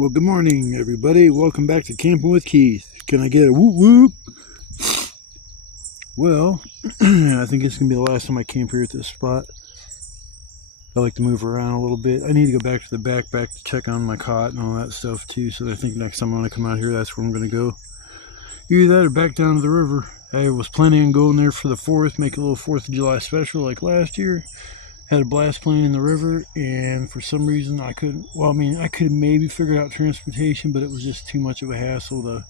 Well, good morning, everybody. Welcome back to Camping with Keith. Can I get a whoop whoop? Well, I think it's going to be the last time I camp here at this spot. I like to move around a little bit. I need to go back to the backpack to check on my cot and all that stuff too. So I think next time I'm going to come out here, that's where I'm going to go. Either that or back down to the river. I was planning on going there for the 4th, make a little 4th of July special like last year. Had a blast playing in the river, and for some reason I couldn't. Well, I mean, I could have maybe figured out transportation, but it was just too much of a hassle.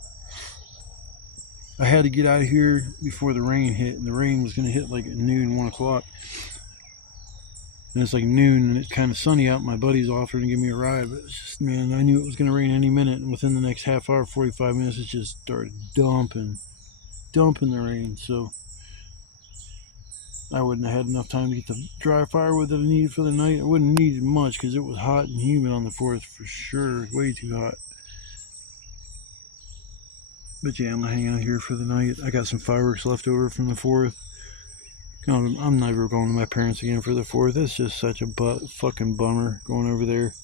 I had to get out of here before the rain hit, and the rain was going to hit like at noon, 1 o'clock. And it's like noon, and it's kind of sunny out. My buddies offered to give me a ride, but it's just, man, I knew it was going to rain any minute, and within the next half hour, 45 minutes, it just started dumping the rain. So I wouldn't have had enough time to get the dry firewood that I needed for the night. I wouldn't have needed much because it was hot and humid on the 4th for sure. Way too hot. But yeah, I'm hanging out here for the night. I got some fireworks left over from the 4th. I'm never going to my parents again for the 4th. It's just such a fucking bummer going over there.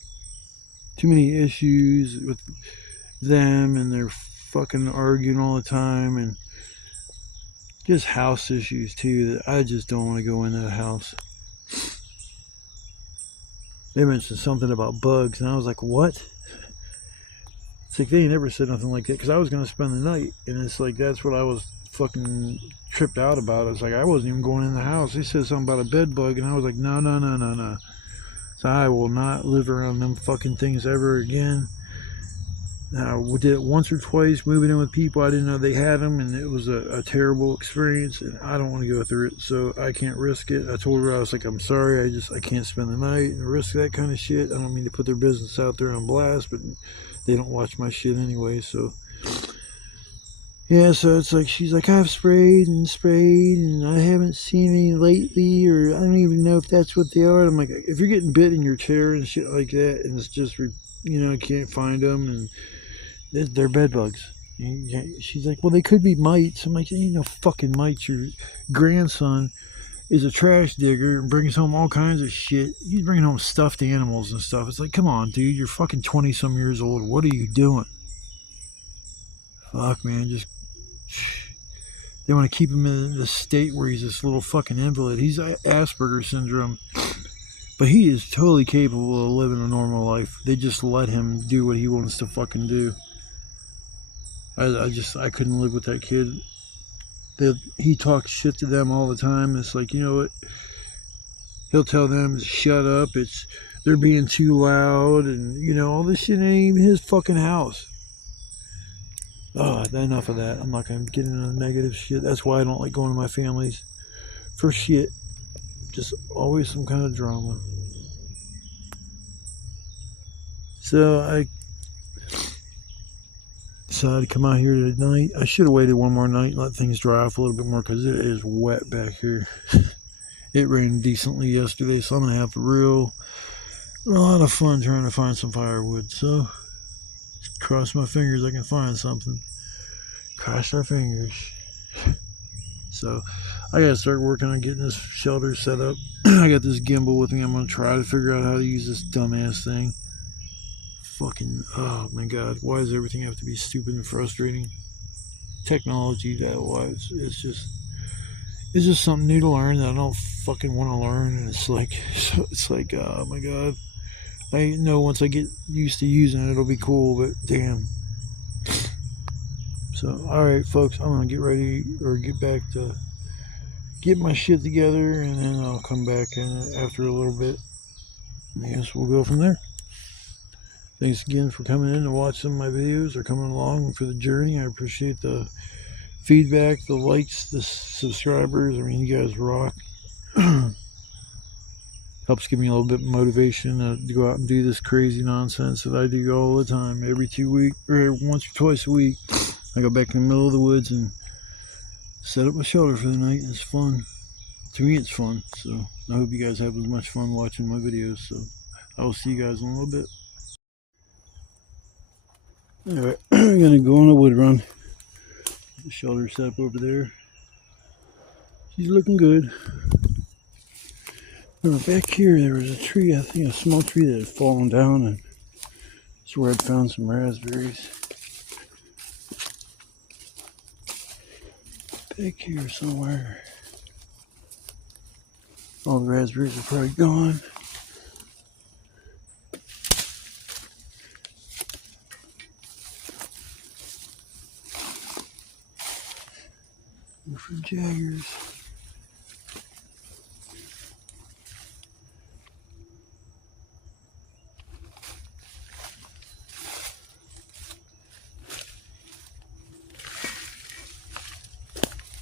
Too many issues with them, and they're fucking arguing all the time, and just house issues too that I just don't want to go in that house. They mentioned something about bugs, and I was like, what? It's like they ain't never said nothing like that, because I was going to spend the night, and it's like that's what I was fucking tripped out about. It's like I wasn't even going in the house. They said something about a bed bug, and I was like, no. So I will not live around them fucking things ever again. We did it once or twice, moving in with people. I didn't know they had them, and it was a terrible experience, and I don't want to go through it, so I can't risk it. I told her, I was like, I'm sorry, I can't spend the night and risk that kind of shit. I don't mean to put their business out there on blast, but they don't watch my shit anyway, so yeah, so it's like, she's like, I've sprayed, and I haven't seen any lately, or I don't even know if that's what they are. And I'm like, if you're getting bit in your chair and shit like that, and it's just, I can't find them, and they're bed bugs. She's like, well, they could be mites. I'm like, ain't no fucking mites. Your grandson is a trash digger and brings home all kinds of shit. He's bringing home stuffed animals and stuff. It's like, come on, dude. You're fucking 20-some years old. What are you doing? Fuck, man. They want to keep him in the state where he's this little fucking invalid. He's Asperger's syndrome. But he is totally capable of living a normal life. They just let him do what he wants to fucking do. I couldn't live with that kid. He talks shit to them all the time. It's like, you know what? He'll tell them to shut up. They're being too loud, and all this shit ain't even his fucking house. Oh, enough of that. I'm not gonna get into negative shit. That's why I don't like going to my family's for shit. Just always some kind of drama. So I decided to come out here tonight. I should have waited one more night and let things dry off a little bit more, because it is wet back here. It rained decently yesterday, so I'm going to have a lot of fun trying to find some firewood. So cross my fingers I can find something. Cross our fingers. So I got to start working on getting this shelter set up. I got this gimbal with me. I'm going to try to figure out how to use this dumbass thing. Fucking, oh my god, why does everything have to be stupid and frustrating? Technology, that wise, it's just something new to learn that I don't fucking want to learn, and it's like, oh my god. I know once I get used to using it, it'll be cool, but damn. So, alright folks, I'm gonna get back to get my shit together, and then I'll come back after a little bit. I guess we'll go from there. Thanks again for coming in to watch some of my videos, or coming along for the journey. I appreciate the feedback, the likes, the subscribers. I mean, you guys rock. Helps give me a little bit of motivation to go out and do this crazy nonsense that I do all the time. Every 2 weeks, or once or twice a week, I go back in the middle of the woods and set up my shelter for the night. It's fun. To me, it's fun. So I hope you guys have as much fun watching my videos. So I will see you guys in a little bit. Alright, I'm going to go on a wood run. The shelter set up over there. She's looking good. Back here there was a tree, I think a small tree that had fallen down, and Swear I'd found some raspberries. Back here somewhere. All the raspberries are probably gone. They're for Jaggers.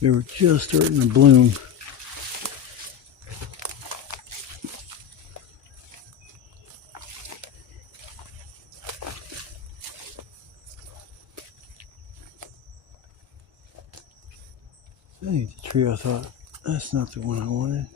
They were just starting to bloom. That ain't the tree I thought. That's not the one I wanted.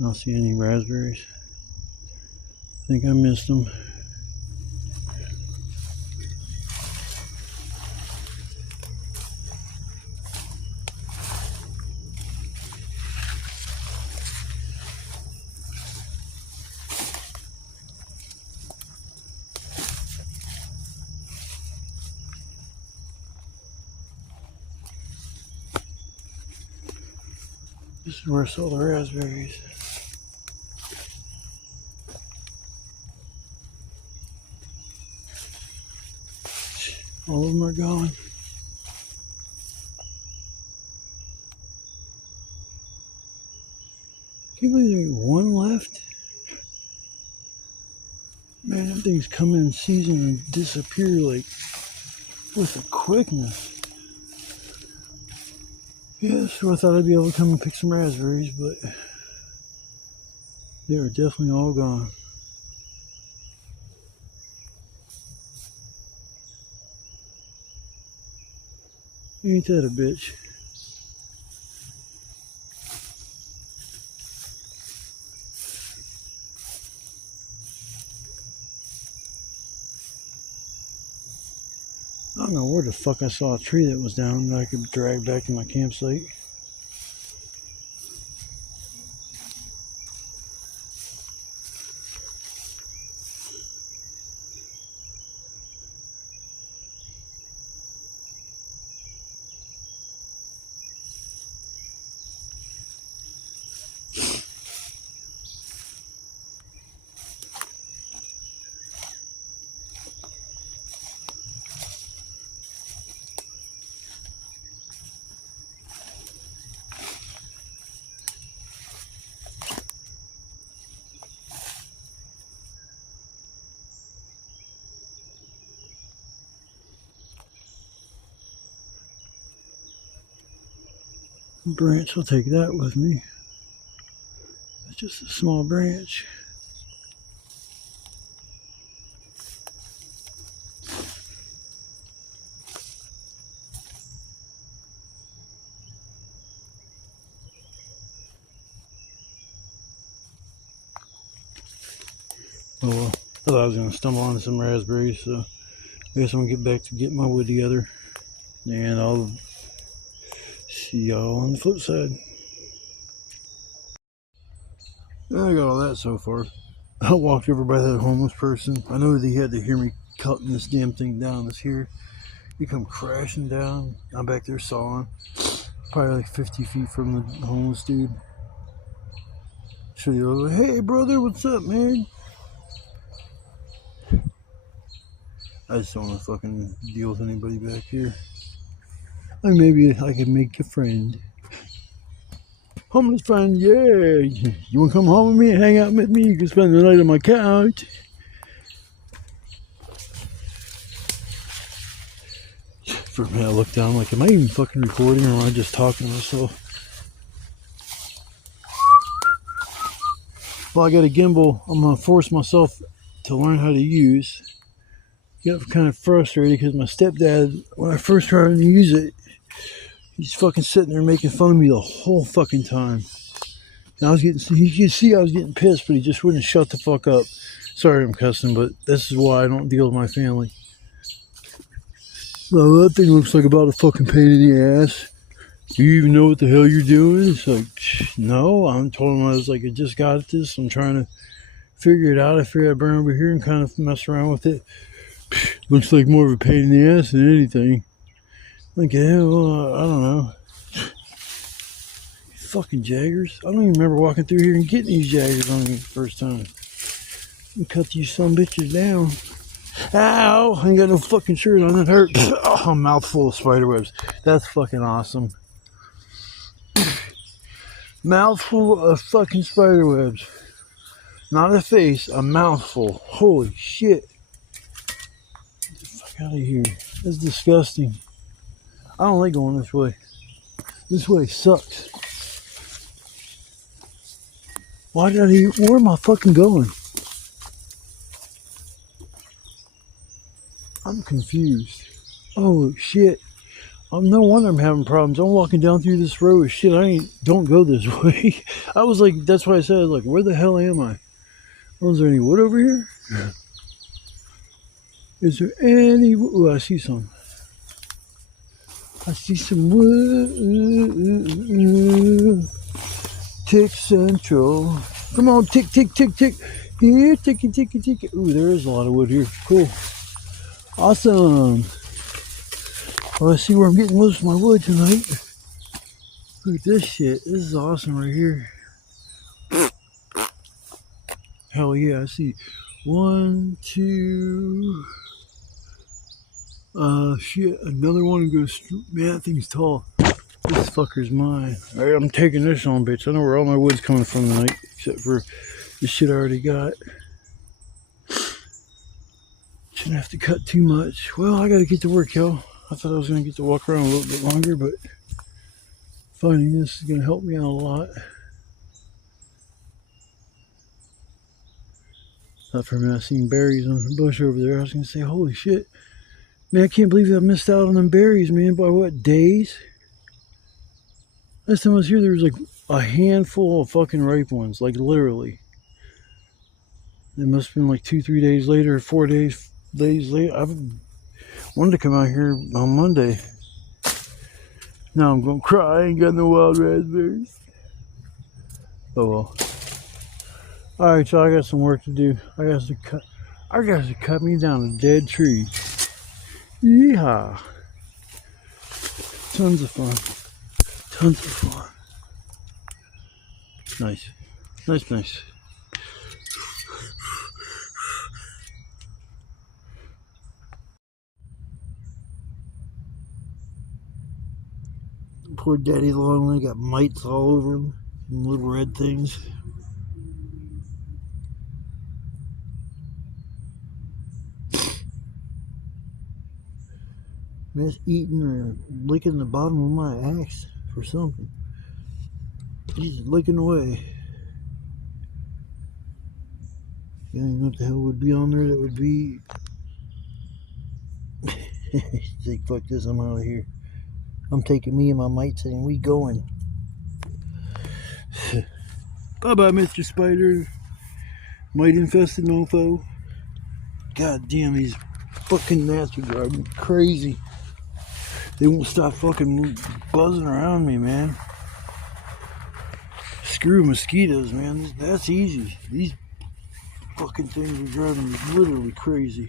I don't see any raspberries. I think I missed them. This is where I saw the raspberries. All of them are gone. Can't believe there's one left. Man, them things come in season and disappear like with a quickness. Yeah, so I thought I'd be able to come and pick some raspberries, but they are definitely all gone. Ain't that a bitch? I don't know where the fuck I saw a tree that was down that I could drag back to my campsite. Branch, I'll take that with me. It's just a small branch. Oh well, I thought I was going to stumble on some raspberries, so I guess I'm going to get back to getting my wood together. And I'll see y'all on the flip side. I got all that so far. I walked over by that homeless person. I know that he had to hear me cutting this damn thing down. This here, he come crashing down. I'm back there sawing, probably like 50 feet from the homeless dude. So he was like, "Hey brother, what's up, man?" I just don't want to fucking deal with anybody back here. Like maybe I could make a friend. Homeless friend, yeah. You want to come home with me and hang out with me? You can spend the night on my couch. For a minute I looked down like, am I even fucking recording or am I just talking to myself? Well, I got a gimbal I'm going to force myself to learn how to use. got kind of frustrated because my stepdad, when I first tried to use it, he's fucking sitting there making fun of me the whole fucking time. And I was getting, you could see I was getting pissed, but he just wouldn't shut the fuck up. Sorry I'm cussing, but this is why I don't deal with my family. Well, that thing looks like about a fucking pain in the ass. Do you even know what the hell you're doing? It's like, no. I told him I was like, I just got this. I'm trying to figure it out. I figured I'd burn over here and kind of mess around with it. Looks like more of a pain in the ass than anything. Like, yeah, well, I don't know. Fucking Jaggers. I don't even remember walking through here and getting these Jaggers on me the first time. You cut these some bitches down. Ow! I ain't got no fucking shirt on. It hurts. Oh, a mouthful of spiderwebs. That's fucking awesome. Mouthful of fucking spiderwebs. Not a face, a mouthful. Holy shit. Get the fuck out of here. That's disgusting. I don't like going this way. This way sucks. Why did I? Where am I fucking going? I'm confused. Oh shit. No wonder I'm having problems. I'm walking down through this road. Shit, don't go this way. I was like, that's why I said, I was like, where the hell am I? Oh, is there any wood over here? Is there any wood? Oh, I see some. I see some wood. Tick Central. Come on, tick, tick, tick, tick. Here, ticky, ticky, ticky. Ooh, there is a lot of wood here. Cool. Awesome. Well, I see where I'm getting most of my wood tonight. Look at this shit. This is awesome right here. Hell yeah, I see 1, 2. Shit, another one goes. Man, that thing's tall. This fucker's mine. Alright, I'm taking this on, bitch. I know where all my wood's coming from tonight, except for the shit I already got. Shouldn't have to cut too much. Well, I gotta get to work, y'all. I thought I was gonna get to walk around a little bit longer, but finding this is gonna help me out a lot. Not for a minute, I seen berries on the bush over there. I was gonna say, holy shit. Man, I can't believe I missed out on them berries, man. By what, days? Last time I was here, there was like a handful of fucking ripe ones, like literally. It must have been like 2-3 days later, or 4 days later. I wanted to come out here on Monday. Now I'm gonna cry. I ain't got no wild raspberries. Oh well. All right, so I got some work to do. I got to cut me down a dead tree. Yeehaw! Tons of fun. Tons of fun. Nice. Nice, nice. Poor Daddy Longlegs got mites all over him. Little red things. That's eating or licking the bottom of my axe for something. He's licking away. I don't know what the hell would be on there that would be. He's like, fuck this, I'm out of here. I'm taking me and my mates and we going. Bye bye, Mr. Spider. Mite infested mofo. God damn, these fucking gnats are driving me crazy. They won't stop fucking buzzing around me, man. Screw mosquitoes, man. That's easy. These fucking things are driving me literally crazy.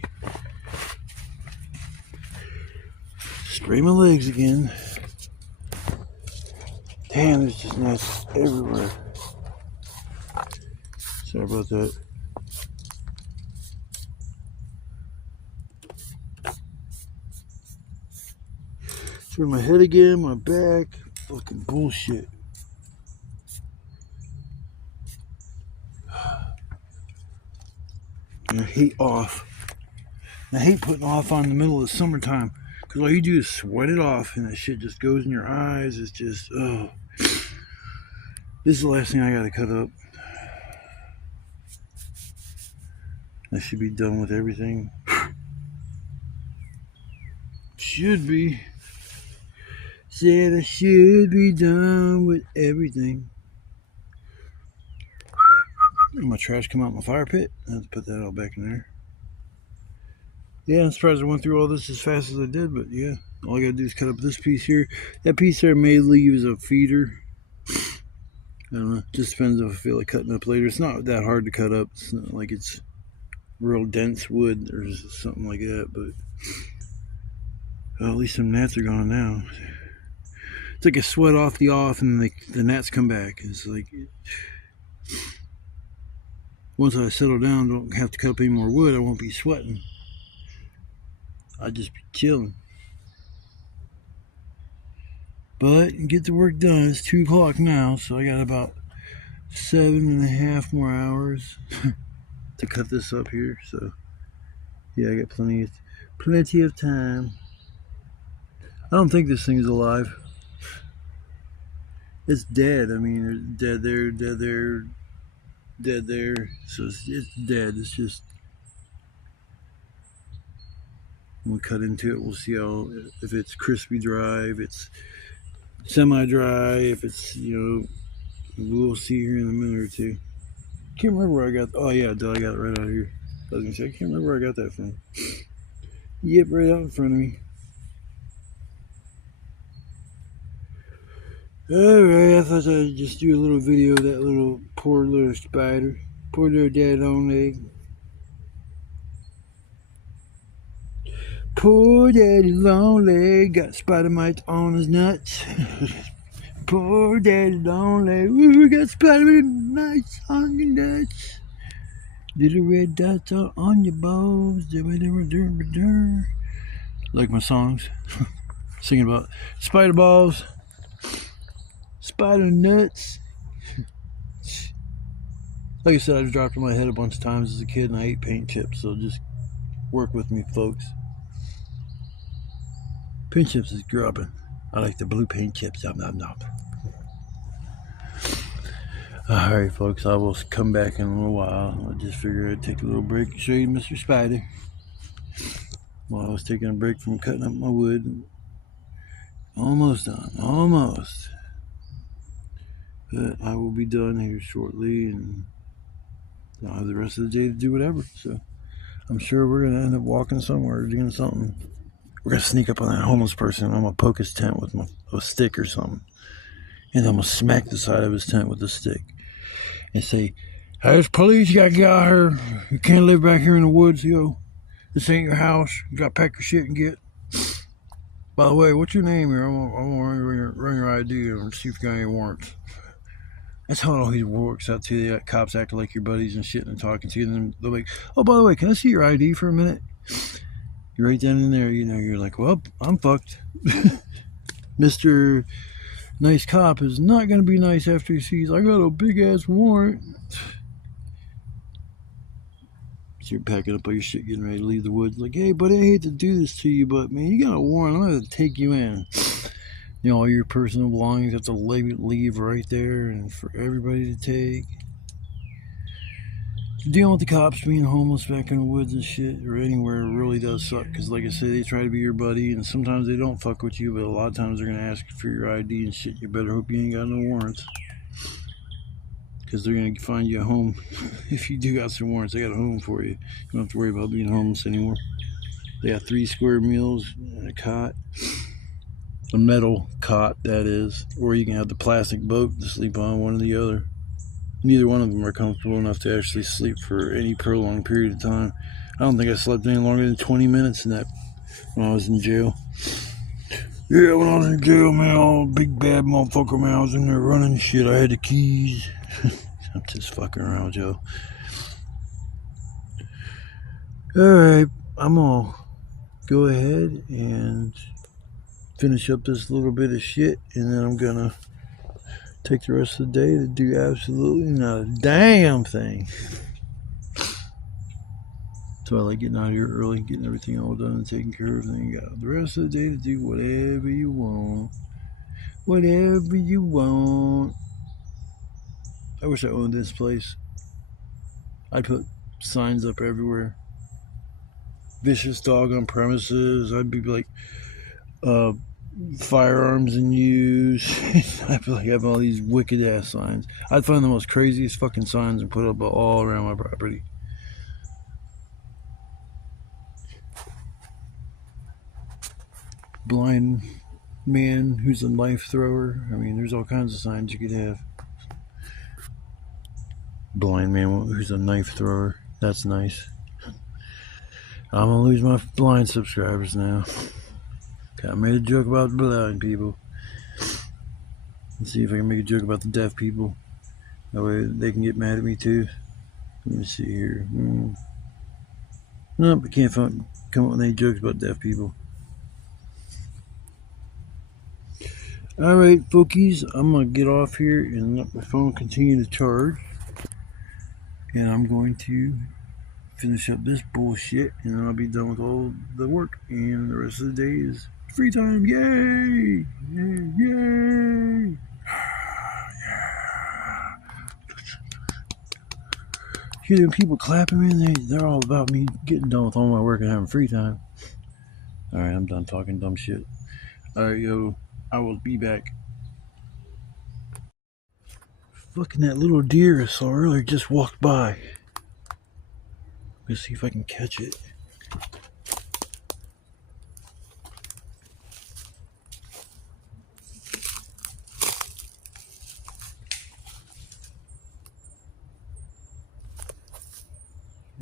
Spray my legs again. Damn, there's just gnats everywhere. Sorry about that. Turn my head again, my back. Fucking bullshit. And I hate off. I hate putting off on the middle of the summertime. Because all you do is sweat it off and that shit just goes in your eyes. It's just, oh. This is the last thing I gotta cut up. I should be done with everything. should be. Said I should be done with everything. My trash come out my fire pit. I have to put that all back in there. Yeah, I'm surprised I went through all this as fast as I did, but yeah. All I gotta do is cut up this piece here. That piece there may leave as a feeder. I don't know. Just depends if I feel like cutting up later. It's not that hard to cut up. It's not like it's real dense wood or something like that, but well, at least some gnats are gone now. It's like a sweat off the off and the gnats come back. It's like once I settle down, don't have to cut up any more wood, I won't be sweating. I'd just be chilling. But get the work done. It's 2 o'clock now, so I got about 7.5 more hours to cut this up here. So yeah, I got plenty of time. I don't think this thing is alive. It's dead. I mean, there's dead there, dead there, dead there. So it's dead. It's just when we cut into it, we'll see how, if it's crispy dry, if it's semi-dry, if it's, we'll see here in a minute or two. Can't remember where I got. Oh yeah, I got it right out here. I was gonna say I can't remember where I got that from. Yep, right out in front of me. Alright, I thought I'd just do a little video of that little poor little spider. Poor little dead long leg. Poor daddy long leg got spider mites on his nuts. Poor daddy long leg, ooh, got spider mites on your nuts. Little red dots on your balls. Like my songs. Singing about spider balls, spider nuts. Like I said, I've dropped on my head a bunch of times as a kid and I ate paint chips, so just work with me, folks. Paint chips is grubbing. I like the blue paint chips. Nom nom nom. Alright, folks, I will come back in a little while. I just figured I'd take a little break and show you Mr. Spider. While I was taking a break from cutting up my wood. Almost done. Almost. But I will be done here shortly, and I'll have the rest of the day to do whatever. So I'm sure we're going to end up walking somewhere, doing something. We're going to sneak up on that homeless person. I'm going to poke his tent with a stick or something. And I'm going to smack the side of his tent with a stick. And say, hey, there's police, you got to get out here. You can't live back here in the woods, yo. This ain't your house. You got to pack your shit and get. By the way, what's your name here? I'm going to run your ID and see if you got any warrants. That's how it always works out to you. Cops acting like your buddies and shit and talking to you. And then they're like, oh, by the way, can I see your ID for a minute? You're right down in there, you're like, well, I'm fucked. Mr. Nice cop is not going to be nice after he sees I got a big-ass warrant. So you're packing up all your shit, getting ready to leave the woods. Like, hey, buddy, I hate to do this to you, but, man, you got a warrant. I'm going to take you in. All your personal belongings have to leave right there and for everybody to take. Dealing with the cops being homeless back in the woods and shit, or anywhere, really does suck. Because, like I said, they try to be your buddy, and sometimes they don't fuck with you, but a lot of times they're going to ask for your ID and shit. You better hope you ain't got no warrants. Because they're going to find you a home. If you do got some warrants, they got a home for you. You don't have to worry about being homeless anymore. They got 3 square meals and a cot. A metal cot, that is. Or you can have the plastic boat to sleep on, one or the other. Neither one of them are comfortable enough to actually sleep for any prolonged period of time. I don't think I slept any longer than 20 minutes in that when I was in jail. Yeah, when I was in jail, man, all big bad motherfucker, man, I was in there running shit. I had the keys. I'm just fucking around, Joe. Alright, I'm gonna go ahead and finish up this little bit of shit, and then I'm gonna take the rest of the day to do absolutely not a damn thing. So I like getting out of here early, getting everything all done and taking care of everything. You got the rest of the day to do whatever you want. Whatever you want. I wish I owned this place. I'd put signs up everywhere. Vicious dog on premises. I'd be like, uh, firearms in use. I feel like I have all these wicked ass signs. I'd find the most craziest fucking signs and put up all around my property. Blind man who's a knife thrower. I mean, there's all kinds of signs you could have. Blind man who's a knife thrower. That's nice. I'm gonna lose my blind subscribers now. I made a joke about blind people. Let's see if I can make a joke about the deaf people. That way they can get mad at me too. Let me see here. Nope, I can't come up with any jokes about deaf people. Alright, folkies, I'm going to get off here and let my phone continue to charge. And I'm going to finish up this bullshit, and then I'll be done with all the work. And the rest of the day is free time. Yay! Yay! Yay! Hear them people clapping, man? They're all about me getting done with all my work and having free time. Alright, I'm done talking dumb shit. Alright, yo, I will be back. Fucking that little deer I saw earlier just walked by. Let's see if I can catch it.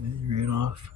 He ran off.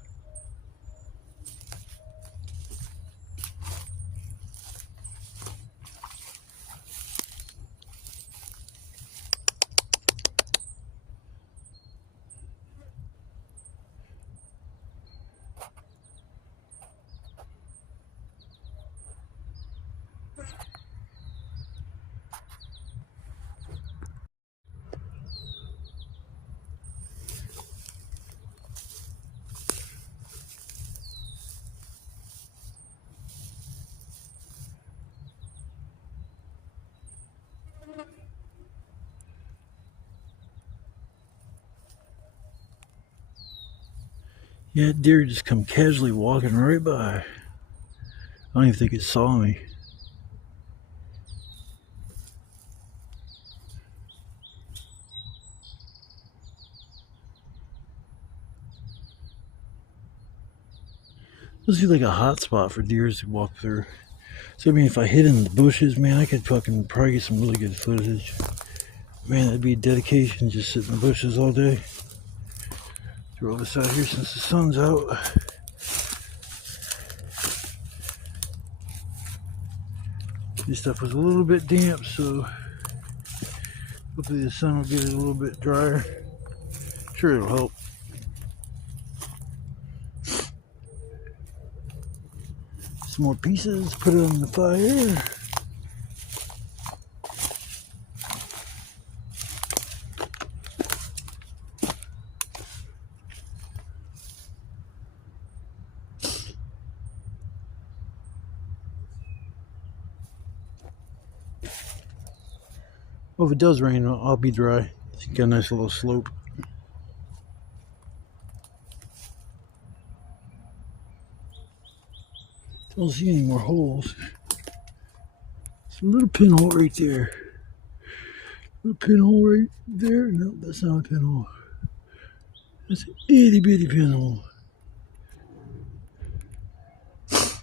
Yeah, that deer just come casually walking right by. I don't even think it saw me. This is like a hot spot for deers to walk through. So I mean, if I hid in the bushes, man, I could fucking probably get some really good footage. Man, that'd be a dedication, just sit in the bushes all day. Throw this out here since the sun's out. This stuff was a little bit damp, so hopefully the sun will get it a little bit drier. Sure, it'll help. Some more pieces, put it on the fire. Well, if it does rain, I'll be dry. It's got a nice little slope. Don't see any more holes. It's a little pinhole right there. Little pinhole right there. No, that's not a pinhole. That's an itty bitty pinhole. Put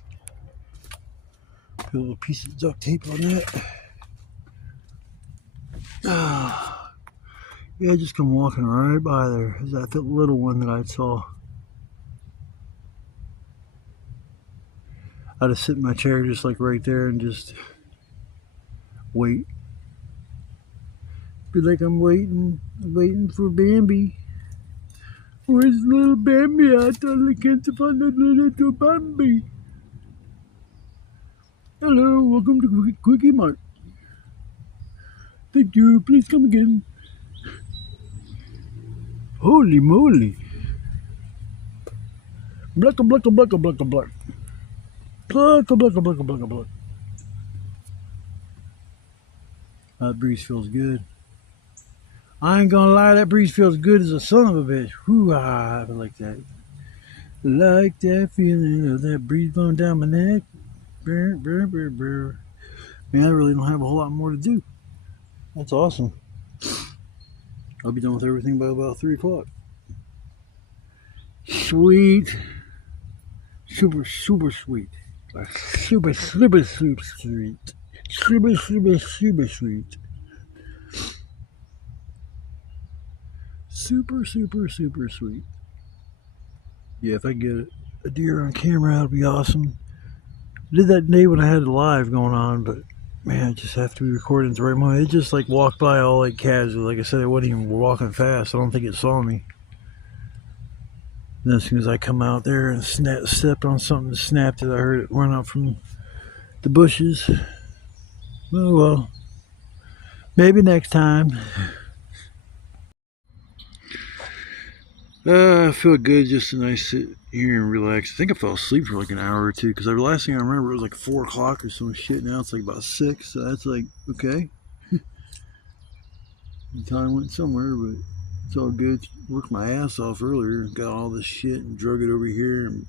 a little piece of duct tape on that. Yeah, I just come walking right by there. Is that the little one that I saw? I'd just sit in my chair just like right there and just wait. Be like I'm waiting for Bambi. Where's little Bambi? I thought I can't find the little Bambi. Hello, welcome to Quickie Mart. Thank you, please come again. Holy moly. Blacka, blacka, blacka, blacka, black. Blacka, blacka, blacka, blacka, black. That breeze feels good. I ain't gonna lie, that breeze feels good as a son of a bitch. Whoo-ah, I like that. Like that feeling of that breeze blowing down my neck. Brr, brr, brr, brr. Man, I really don't have a whole lot more to do. That's awesome. I'll be done with everything by about 3 o'clock. Sweet. Super, super sweet. Super, super, super sweet. Super, super, super sweet. Super, super, super sweet. Yeah, if I get a deer on camera, that'd be awesome. I did that day when I had it live going on, but man, I just have to be recording at the right moment. It just like walked by all like casually. Like I said, it wasn't even walking fast. I don't think it saw me. And as soon as I come out there and stepped on something, snapped it, I heard it run out from the bushes. Oh well, maybe next time. I feel good, just a nice sit here and relax. I think I fell asleep for like an hour or two because the last thing I remember it was like 4 o'clock or some shit. Now it's like about 6, so that's like okay. The time went somewhere, but it's all good. Worked my ass off earlier, got all this shit and drug it over here and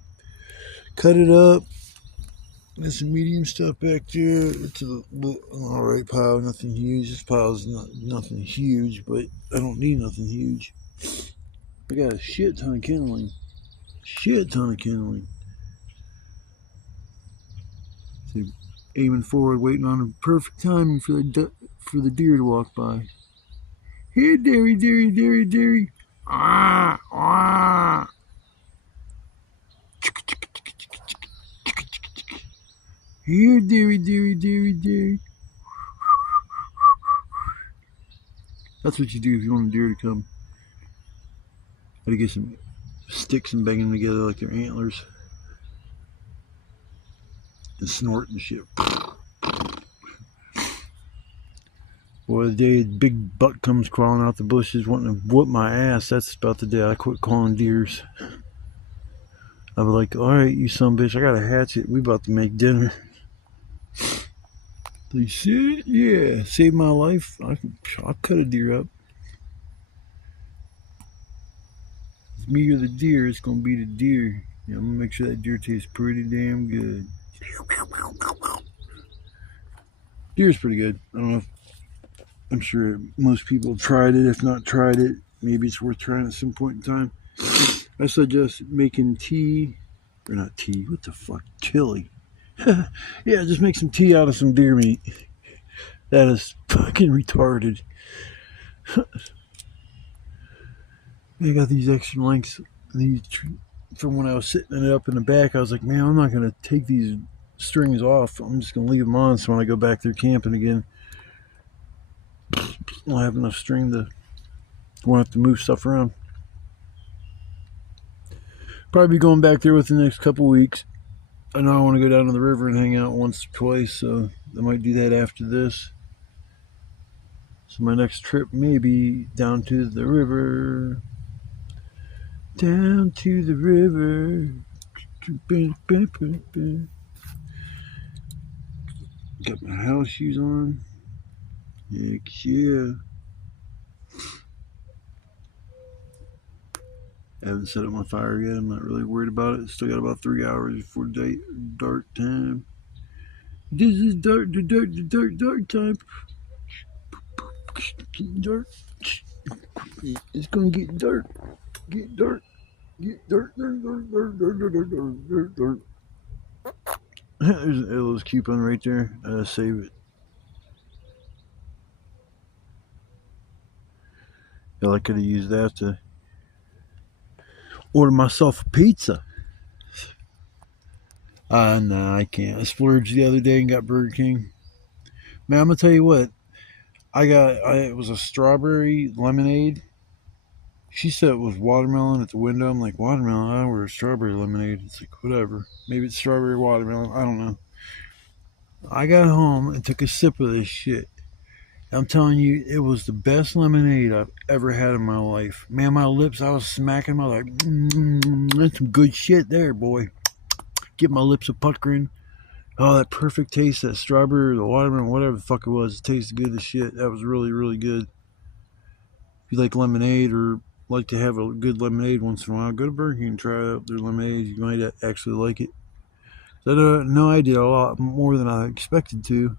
cut it up. There's some medium stuff back there. It's an alright pile, nothing huge. This pile's not nothing huge, but I don't need nothing huge. I got a shit ton of kindling. Shit ton of kindling. So aiming forward, waiting on the perfect timing for the deer to walk by. Here, dearie, dearie, dearie, dearie. Ah, ah. Here, dearie, dearie, dearie, dearie. That's what you do if you want a deer to come. Gotta get some sticks and bang them together like their antlers. And snort and shit. Boy, the day the big buck comes crawling out the bushes wanting to whoop my ass, that's about the day I quit calling deers. I was like, alright, you son of a bitch, I got a hatchet. We about to make dinner. They said, yeah, saved my life. I'll cut a deer up. It's me or the deer, it's gonna be the deer. Yeah, I'm gonna make sure that deer tastes pretty damn good. Deer's pretty good. I don't know if, I'm sure most people have tried it. If not tried it, maybe it's worth trying at some point in time. I suggest making tea, or not tea, what the fuck, chili. Yeah, just make some tea out of some deer meat. That is fucking retarded. I got these extra lengths. These from when I was sitting it up in the back, I was like, man, I'm not gonna take these strings off. I'm just gonna leave them on so when I go back there camping again, I'll have enough string to won't have to move stuff around. Probably be going back there within the next couple weeks. I know I want to go down to the river and hang out once or twice, so I might do that after this. So my next trip may be down to the river. Down to the river. Got my house shoes on. Heck yeah. I haven't set up my fire yet. I'm not really worried about it. Still got about 3 hours before dark time. This is dark time. Dark. It's gonna get dark. Get dark. Get dark. Dark. There's an Ella's coupon right there. Save it. Hell, I could have used that to order myself a pizza. Nah, I can't. I splurged the other day and got Burger King. Man, I'm gonna tell you what. It was a strawberry lemonade. She said it was watermelon at the window. I'm like, watermelon? I ordered strawberry lemonade. It's like, whatever. Maybe it's strawberry watermelon. I don't know. I got home and took a sip of this shit. I'm telling you, it was the best lemonade I've ever had in my life. Man, my lips, I was smacking them. I was like, that's some good shit there, boy. Get my lips a puckering. Oh, that perfect taste, that strawberry or the watermelon, whatever the fuck it was. It tasted good as shit. That was really, really good. If you like lemonade or like to have a good lemonade once in a while, go to Burger King and try out their lemonade. You might actually like it. So I know I did a lot more than I expected to.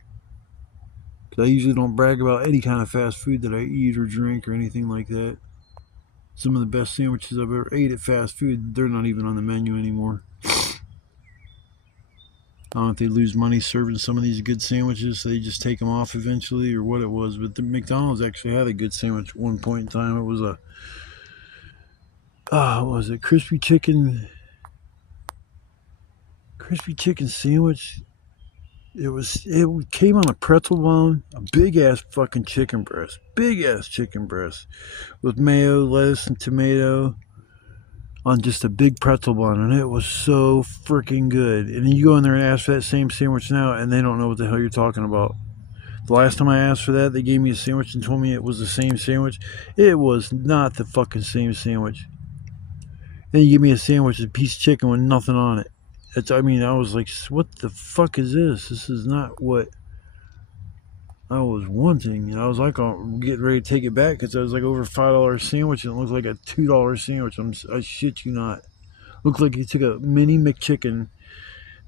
Because I usually don't brag about any kind of fast food that I eat or drink or anything like that. Some of the best sandwiches I've ever ate at fast food, they're not even on the menu anymore. I don't know if they lose money serving some of these good sandwiches, so they just take them off eventually, or what it was. But the McDonald's actually had a good sandwich at one point in time. It was a, what was it, crispy chicken sandwich. It came on a pretzel bun, a big ass chicken breast, with mayo, lettuce, and tomato on just a big pretzel bun, and it was so freaking good. And then you go in there and ask for that same sandwich now, and they don't know what the hell you're talking about. The last time I asked for that, they gave me a sandwich and told me it was the same sandwich. It was not the fucking same sandwich. Then you give me a sandwich, a piece of chicken with nothing on it. I was like, what the fuck is this? This is not what I was wanting. And I was like, getting ready to take it back because I was like over $5 sandwich and it looked like a $2 sandwich. I shit you not. Looked like he took a mini McChicken,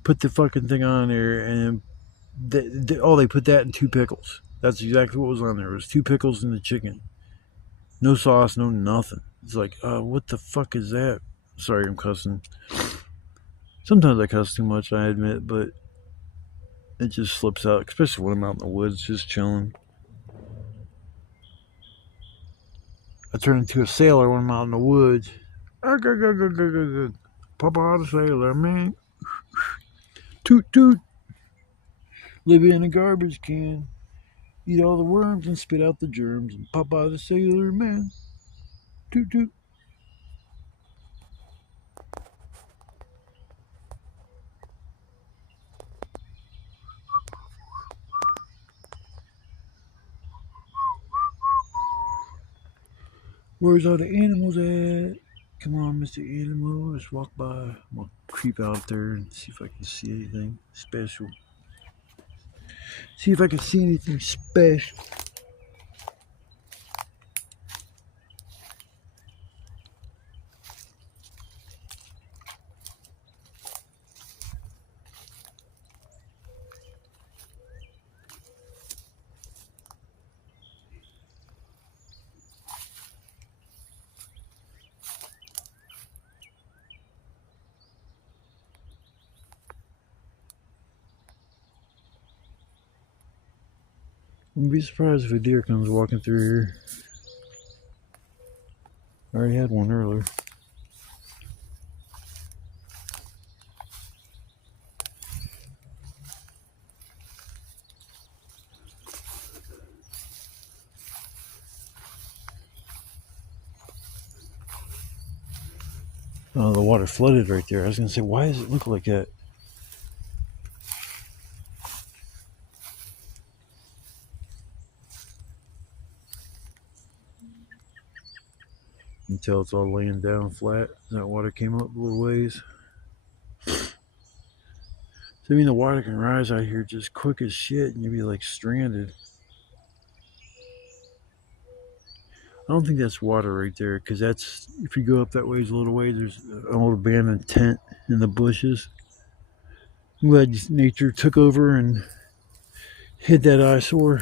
put the fucking thing on there, and they put that and 2 pickles. That's exactly what was on there. It was 2 pickles and the chicken. No sauce, no nothing. It's like, what the fuck is that? Sorry, I'm cussing. Sometimes I cuss too much, I admit, but it just slips out, especially when I'm out in the woods just chilling. I turn into a sailor when I'm out in the woods. Papa the sailor, man. Toot toot. Live in a garbage can. Eat all the worms and spit out the germs. And Papa the sailor, man. Toot toot. Where's all the animals at? Come on, Mr. Animal, let's walk by. I'm gonna creep out there and see if I can see anything special. See if I can see anything special. Wouldn't be surprised if a deer comes walking through here. I already had one earlier. Oh, the water flooded right there. I was gonna say, why does it look like that? Until it's all laying down flat. That water came up a little ways. So the water can rise out here just quick as shit, and you'll be like stranded. I don't think that's water right there, because that's, if you go up that ways a little way, there's an old abandoned tent in the bushes. I'm glad nature took over and hid that eyesore.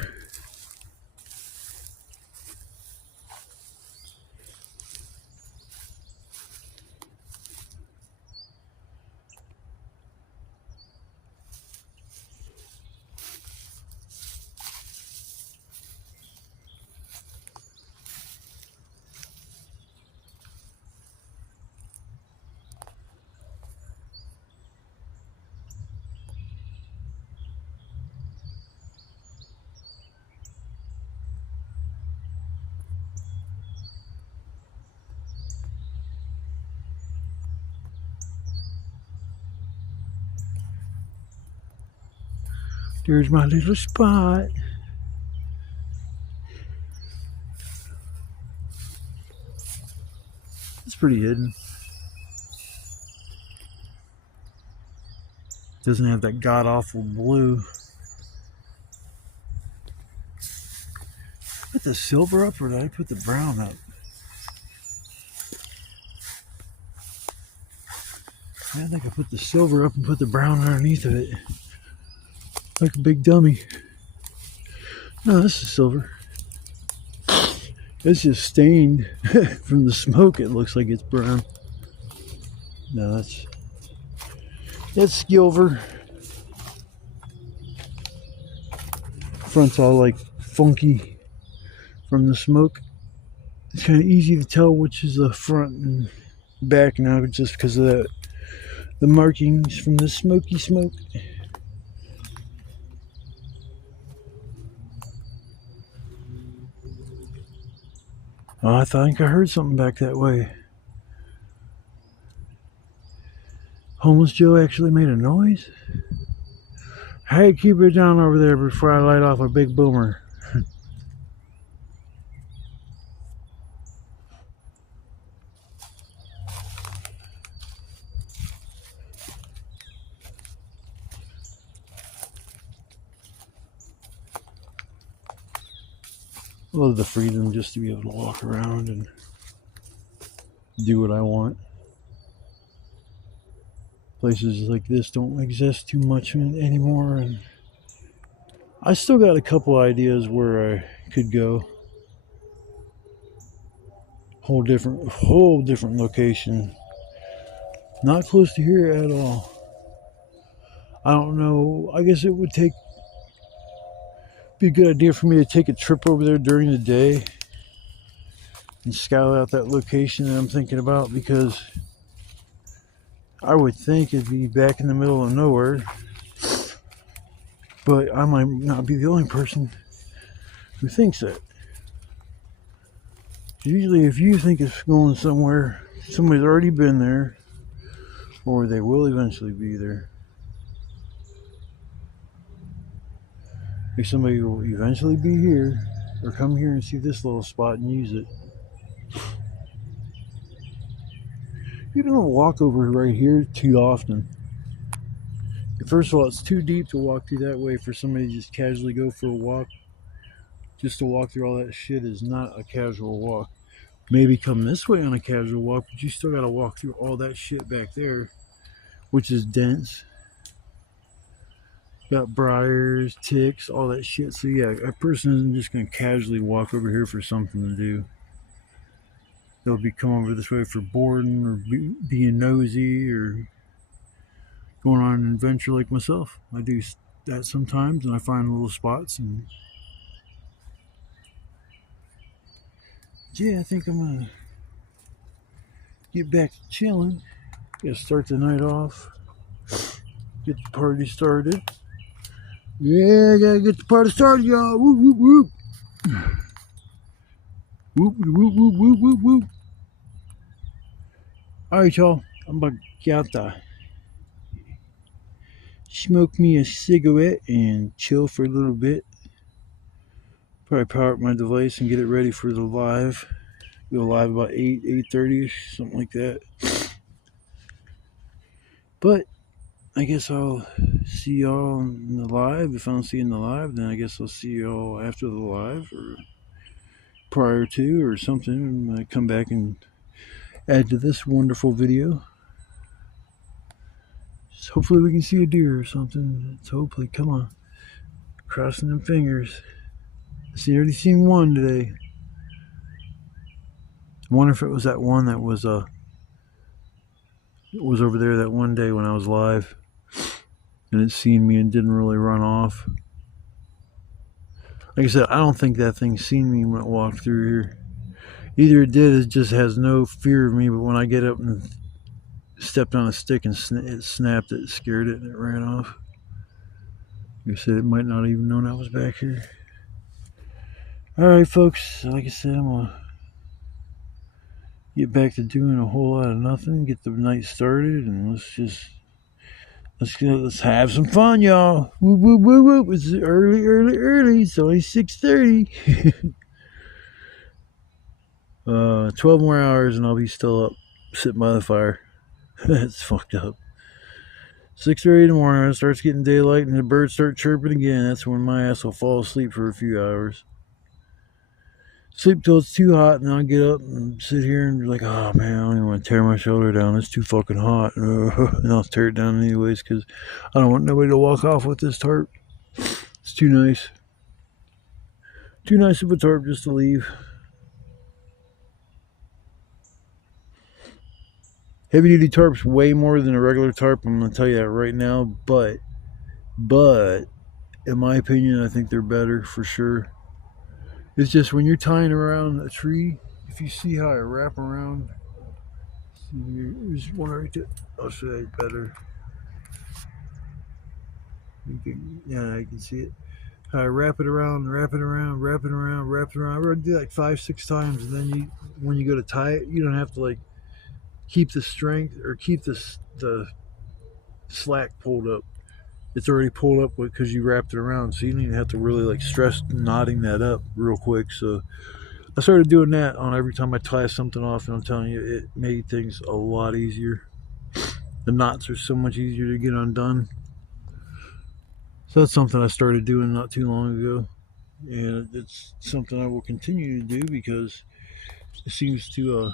There's my little spot. It's pretty hidden. Doesn't have that god awful blue. Put the silver up, or did I put the brown up? I think I put the silver up and put the brown underneath of it. Like a big dummy. No, this is silver. It's just stained from the smoke. It looks like it's brown. No, that's silver. Front's all like funky from the smoke. It's kind of easy to tell which is the front and back now, just because of the markings from the smoky smoke. Oh, I think I heard something back that way. Homeless Joe actually made a noise? Hey, keep it down over there before I light off a big boomer. I love the freedom just to be able to walk around and do what I want. Places like this don't exist too much anymore, and I still got a couple ideas where I could go. Whole different location. Not close to here at all. I don't know. I guess it would be a good idea for me to take a trip over there during the day and scout out that location that I'm thinking about, because I would think it'd be back in the middle of nowhere, but I might not be the only person who thinks that. Usually if you think it's going somewhere, somebody's already been there, or they will eventually be there. If somebody will eventually be here, or come here and see this little spot and use it. You don't walk over right here too often. First of all, it's too deep to walk through that way for somebody to just casually go for a walk. Just to walk through all that shit is not a casual walk. Maybe come this way on a casual walk, but you still gotta walk through all that shit back there, which is dense. Got briars, ticks, all that shit. So yeah, a person isn't just gonna casually walk over here for something to do. They'll be coming over this way for boredom or being nosy or going on an adventure like myself. I do that sometimes, and I find little spots. And yeah, I think I'm gonna get back to chilling. Gotta start the night off. Get the party started. Yeah, I gotta get the party started, y'all. Whoop, whoop, whoop. Whoop, whoop, whoop, whoop, whoop, whoop. Alright, y'all. I'm about to get out there. Smoke me a cigarette and chill for a little bit. Probably power up my device and get it ready for the live. Go live about 8:30ish, something like that. But I guess I'll see y'all in the live. If I don't see you in the live, then I guess I'll see y'all after the live or prior to or something. I come back and add to this wonderful video. Just hopefully we can see a deer or something. It's hopefully, come on. Crossing them fingers. I already seen one today. I wonder if it was that one that was over there that one day when I was live and it seen me and didn't really run off. Like I said, I don't think that thing seen me when it walked through here. Either it did, it just has no fear of me, but when I get up and stepped on a stick and it snapped, it scared it and it ran off. Like I said, it might not even known I was back here. Alright folks, like I said, I'm gonna get back to doing a whole lot of nothing, get the night started, and let's have some fun, y'all. Whoop, whoop, whoop, whoop. It's early. It's only 6:30. 12 more hours and I'll be still up, sitting by the fire. That's fucked up. 6:30 in the morning, it starts getting daylight and the birds start chirping again. That's when my ass will fall asleep for a few hours. sleep till it's too hot, and then I'll get up and sit here and be like, oh man, I don't even want to tear my shoulder down. It's too fucking hot. And I'll tear it down anyways because I don't want nobody to walk off with this tarp. It's too nice. Too nice of a tarp just to leave. Heavy duty tarp's way more than a regular tarp. I'm gonna tell you that right now. But in my opinion, I think they're better for sure. It's just when you're tying around a tree, if you see how I wrap around, there's one right there. I'll show you better. Yeah, I can see it. How I wrap it around, wrap it around, wrap it around, wrap it around. I do like 5, 6 times, and then when you go to tie it, you don't have to like keep the strength or keep the slack pulled up. It's already pulled up because you wrapped it around, so you don't even have to really like stress knotting that up real quick. So I started doing that on every time I tie something off, and I'm telling you, it made things a lot easier. The knots are so much easier to get undone. So that's something I started doing not too long ago, and it's something I will continue to do because it seems to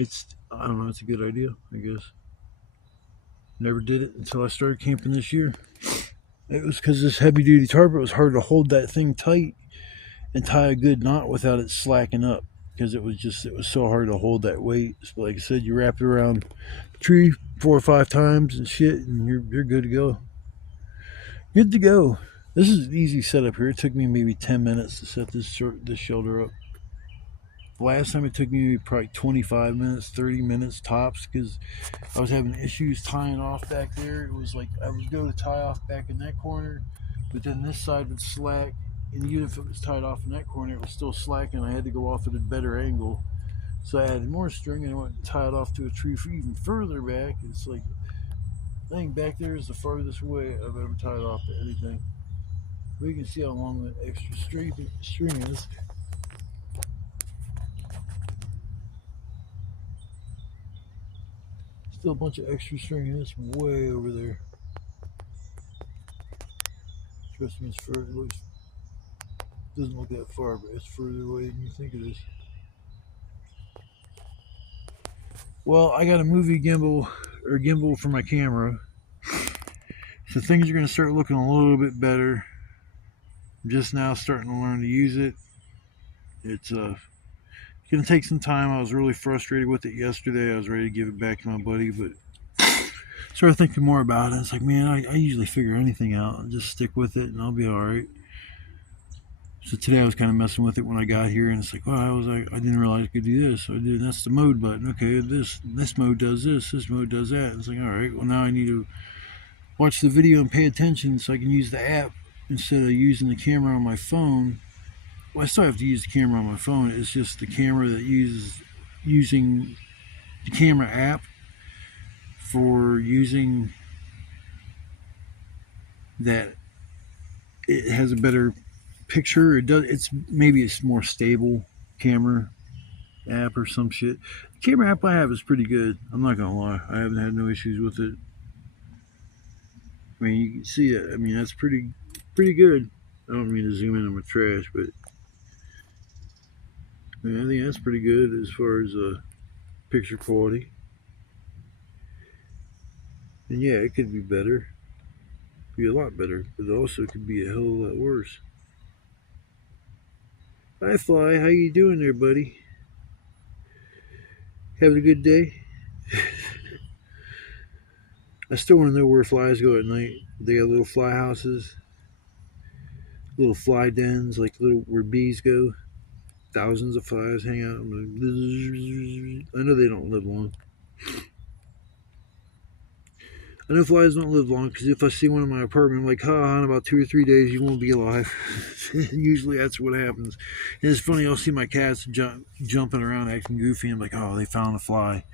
I don't know, it's a good idea, I guess. Never did it until I started camping this year. It was because this heavy duty tarp, it was hard to hold that thing tight and tie a good knot without it slacking up because it was so hard to hold that weight. So like I said, you wrap it around the tree 4 or 5 times and shit, and you're good to go. Good to go. This is an easy setup here. It took me maybe 10 minutes to set this shoulder up. Last time it took me probably 25 minutes, 30 minutes tops because I was having issues tying off back there. It was like I would go to tie off back in that corner, but then this side would slack, and even if it was tied off in that corner, it was still slack, and I had to go off at a better angle. So I added more string, and I went and tied off to a tree for even further back. It's like, I think back there is the farthest way I've ever tied off to anything. We can see how long that extra string is. Still a bunch of extra string, and it's way over there. Trust me, it doesn't look that far, but it's further away than you think it is. Well, I got a movie gimbal for my camera, so things are going to start looking a little bit better. I'm just now starting to learn to use it. It's going to take some time. I was really frustrated with it yesterday. I was ready to give it back to my buddy, but started thinking more about it. It's like, man, I usually figure anything out. I'll just stick with it, and I'll be all right. So today I was kind of messing with it when I got here, and it's like, well, I didn't realize I could do this. So I did. That's the mode button. Okay, this mode does this. This mode does that. And it's like, all right, well now I need to watch the video and pay attention so I can use the app instead of using the camera on my phone. Well, I still have to use the camera on my phone. It's just the camera that using the camera app for using that. It has a better picture. Maybe it's more stable camera app or some shit. The camera app I have is pretty good. I'm not gonna lie. I haven't had no issues with it. I mean, you can see it. I mean, that's pretty good. I don't mean to zoom in on my trash, but I think that's pretty good as far as picture quality. And yeah, it could be better. Be a lot better, but it also could be a hell of a lot worse. Hi Fly, how you doing there, buddy? Having a good day? I still want to know where flies go at night. They got little fly houses, little fly dens, like little where bees go. Thousands of flies hang out. I know they don't live long. I know flies don't live long because if I see one in my apartment, I'm like, in about 2 or 3 days, you won't be alive. Usually that's what happens. And it's funny, I'll see my cats jumping around acting goofy, and I'm like, oh, they found a fly.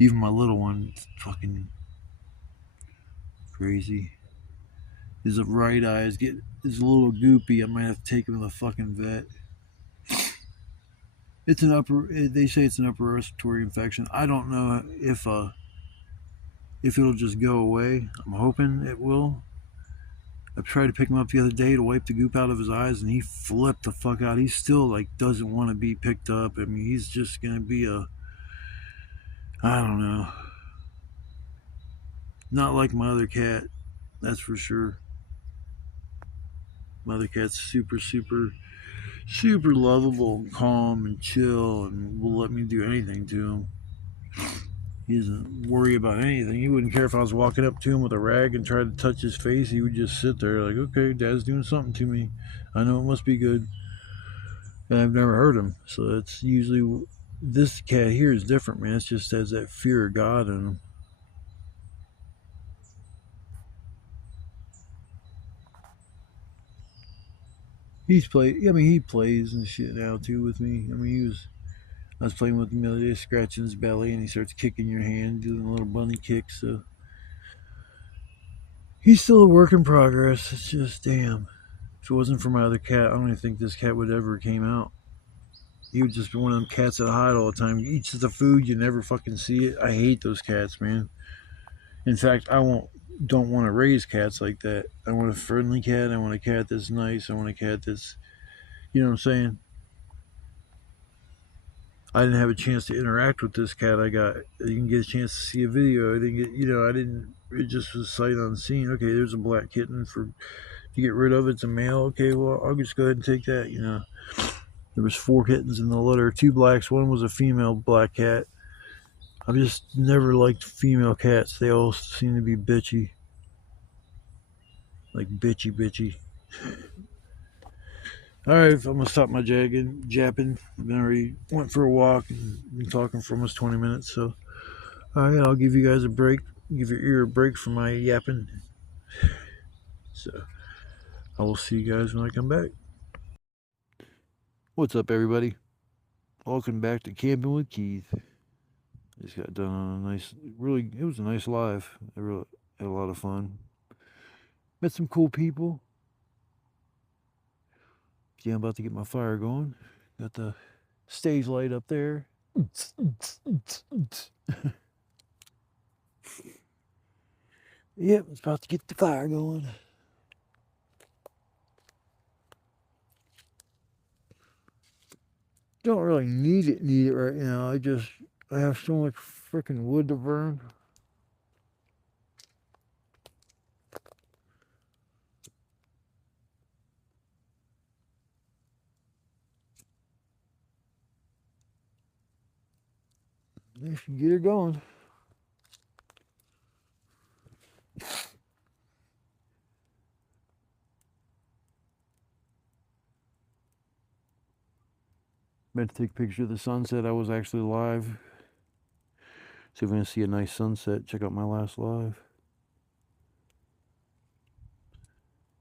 Even my little one, fucking crazy. His right eye is a little goopy. I might have to take him to the fucking vet. They say it's an upper respiratory infection. I don't know if it'll just go away. I'm hoping it will. I tried to pick him up the other day to wipe the goop out of his eyes, and he flipped the fuck out. He still like doesn't want to be picked up. I mean, he's just gonna be a, I don't know, not like my other cat, that's for sure. My other cat's super, super, super lovable and calm and chill, and will let me do anything to him. He doesn't worry about anything. He wouldn't care if I was walking up to him with a rag and tried to touch his face. He would just sit there like, okay, Dad's doing something to me. I know it must be good. And I've never hurt him. So it's usually, this cat here is different, man. It just has that fear of God in him. He plays and shit now too with me. I mean, I was playing with him the other day, scratching his belly, and he starts kicking your hand, doing a little bunny kick. So he's still a work in progress. It's just, damn. If it wasn't for my other cat, I don't even think this cat would ever came out. He would just be one of them cats that hide all the time. He eats the food, you never fucking see it. I hate those cats, man. In fact, don't want to raise cats like that. I want a friendly cat. I want a cat that's nice. I want a cat that's, you know what I'm saying? I didn't have a chance to interact with this cat I got. I didn't get a chance to see a video. I didn't get, it just was sight unseen. Okay, there's a black kitten to get rid of. It's a male. Okay, well, I'll just go ahead and take that. There was 4 kittens in the litter, 2 blacks. One was a female black cat. I've just never liked female cats. They all seem to be bitchy. Like bitchy. Alright, I'm going to stop my japping. I've been already went for a walk and been talking for almost 20 minutes. So, alright, I'll give you guys a break. Give your ear a break for my yapping. So, I will see you guys when I come back. What's up, everybody? Welcome back to Camping with Keith. Just got done on it was a nice live. I really had a lot of fun. Met some cool people. Yeah, I'm about to get my fire going. Got the stage light up there. Yep, it's about to get the fire going. Don't really need it right now. I have so much freaking wood to burn. I should get her going. Meant to take a picture of the sunset. I was actually live. So if you want to see a nice sunset, check out my last live.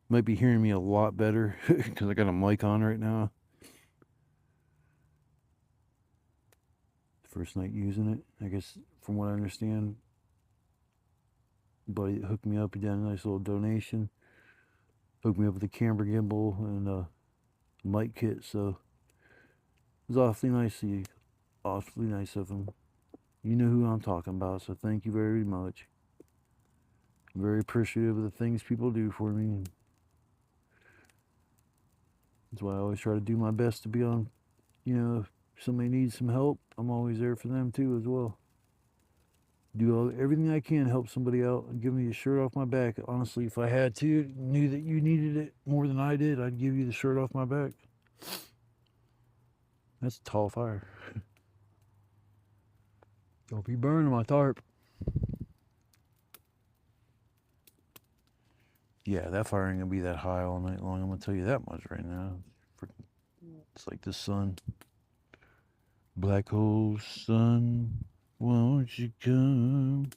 Might be hearing me a lot better because I got a mic on right now. First night using it, I guess, from what I understand. Buddy hooked me up. He did a nice little donation. Hooked me up with a camera gimbal and a mic kit. So it was awfully nice of him. You know who I'm talking about. So thank you very much. I'm very appreciative of the things people do for me. That's why I always try to do my best to be on. If somebody needs some help, I'm always there for them too as well. Do everything I can to help somebody out and give me a shirt off my back. Honestly, if I had to, knew that you needed it more than I did, I'd give you the shirt off my back. That's a tall fire. Don't be burning my tarp. Yeah, that fire ain't gonna be that high all night long. I'm gonna tell you that much right now. It's like the sun. Black hole sun, won't you come?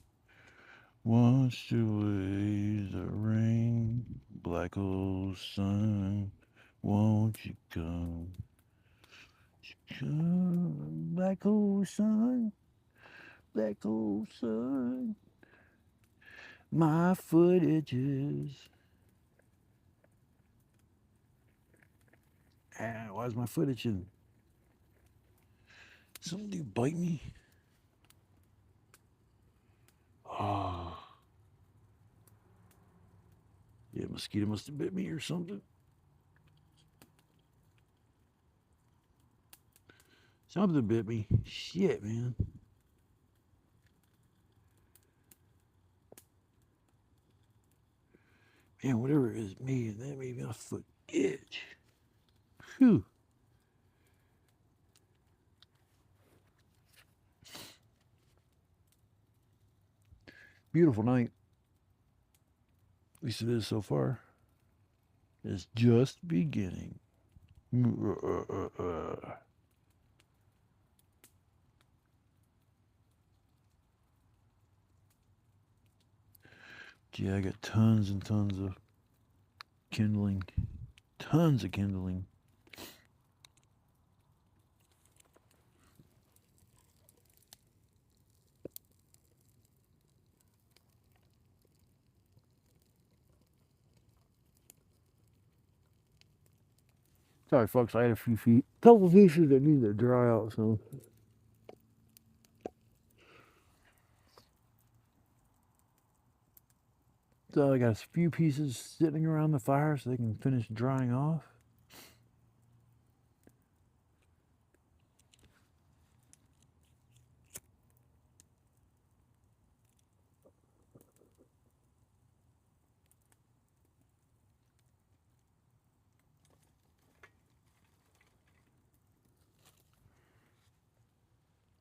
Wash away the rain. Black hole sun, won't you come? Come, black hole sun, black hole sun. My foot itches. Ah, why is my foot itching? Somebody bite me? Oh. Yeah, mosquito must have bit me or something. Something bit me. Shit, man. Man, whatever it is, that made my foot itch. Whew. Beautiful night. At least it is so far. It's just beginning. Gee, I got tons and tons of kindling. Tons of kindling. Sorry, folks, I had a couple pieces that need to dry out, so. So I got a few pieces sitting around the fire so they can finish drying off.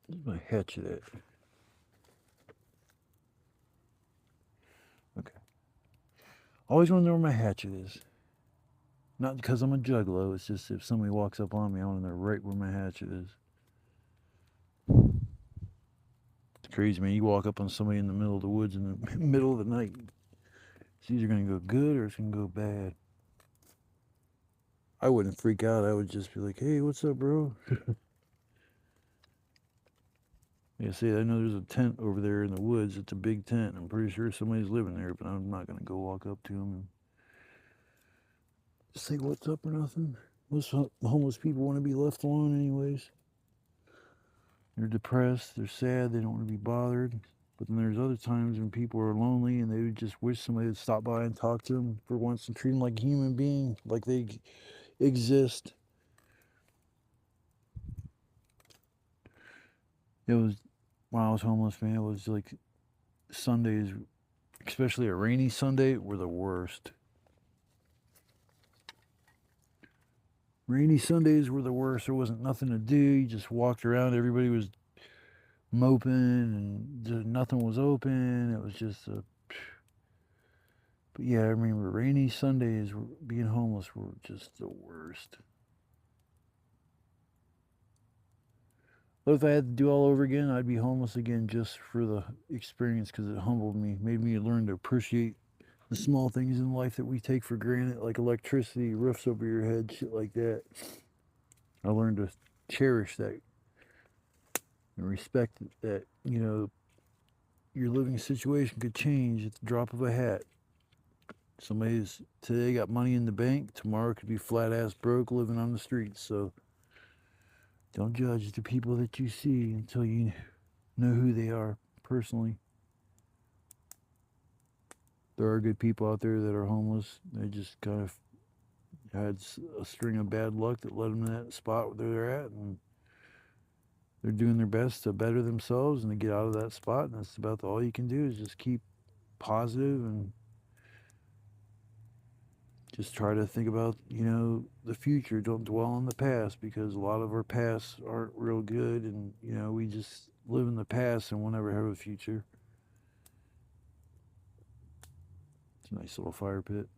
Where's my hatchet at? Okay. Always want to know where my hatchet is. Not because I'm a juggalo, it's just if somebody walks up on me, I want to know right where my hatchet is. It's crazy, man. You walk up on somebody in the middle of the woods in the middle of the night. It's either going to go good or it's going to go bad. I wouldn't freak out. I would just be like, hey, what's up, bro? Yeah, see, I know there's a tent over there in the woods. It's a big tent. I'm pretty sure somebody's living there, but I'm not going to go walk up to them and say what's up or nothing. Most homeless people want to be left alone anyways. They're depressed, they're sad, they don't want to be bothered. But then there's other times when people are lonely and they would just wish somebody would stop by and talk to them for once and treat them like a human being, like they exist. It was, when I was homeless, man, it was like Sundays, especially a rainy Sunday, were the worst. Rainy Sundays were the worst. There wasn't nothing to do. You just walked around. Everybody was moping and nothing was open. It was just a. But yeah, I remember rainy Sundays being homeless were just the worst. But if I had to do all over again, I'd be homeless again just for the experience because it humbled me, made me learn to appreciate the small things in life that we take for granted, like electricity, roofs over your head, shit like that. I learned to cherish that and respect that, your living situation could change at the drop of a hat. Somebody's today got money in the bank, tomorrow could be flat ass broke living on the streets. So don't judge the people that you see until you know who they are personally. There are good people out there that are homeless. They just kind of had a string of bad luck that led them to that spot where they're at, and they're doing their best to better themselves and to get out of that spot. And that's about all you can do is just keep positive and just try to think about, the future. Don't dwell on the past because a lot of our pasts aren't real good, and we just live in the past and we'll never have a future. It's a nice little fire pit.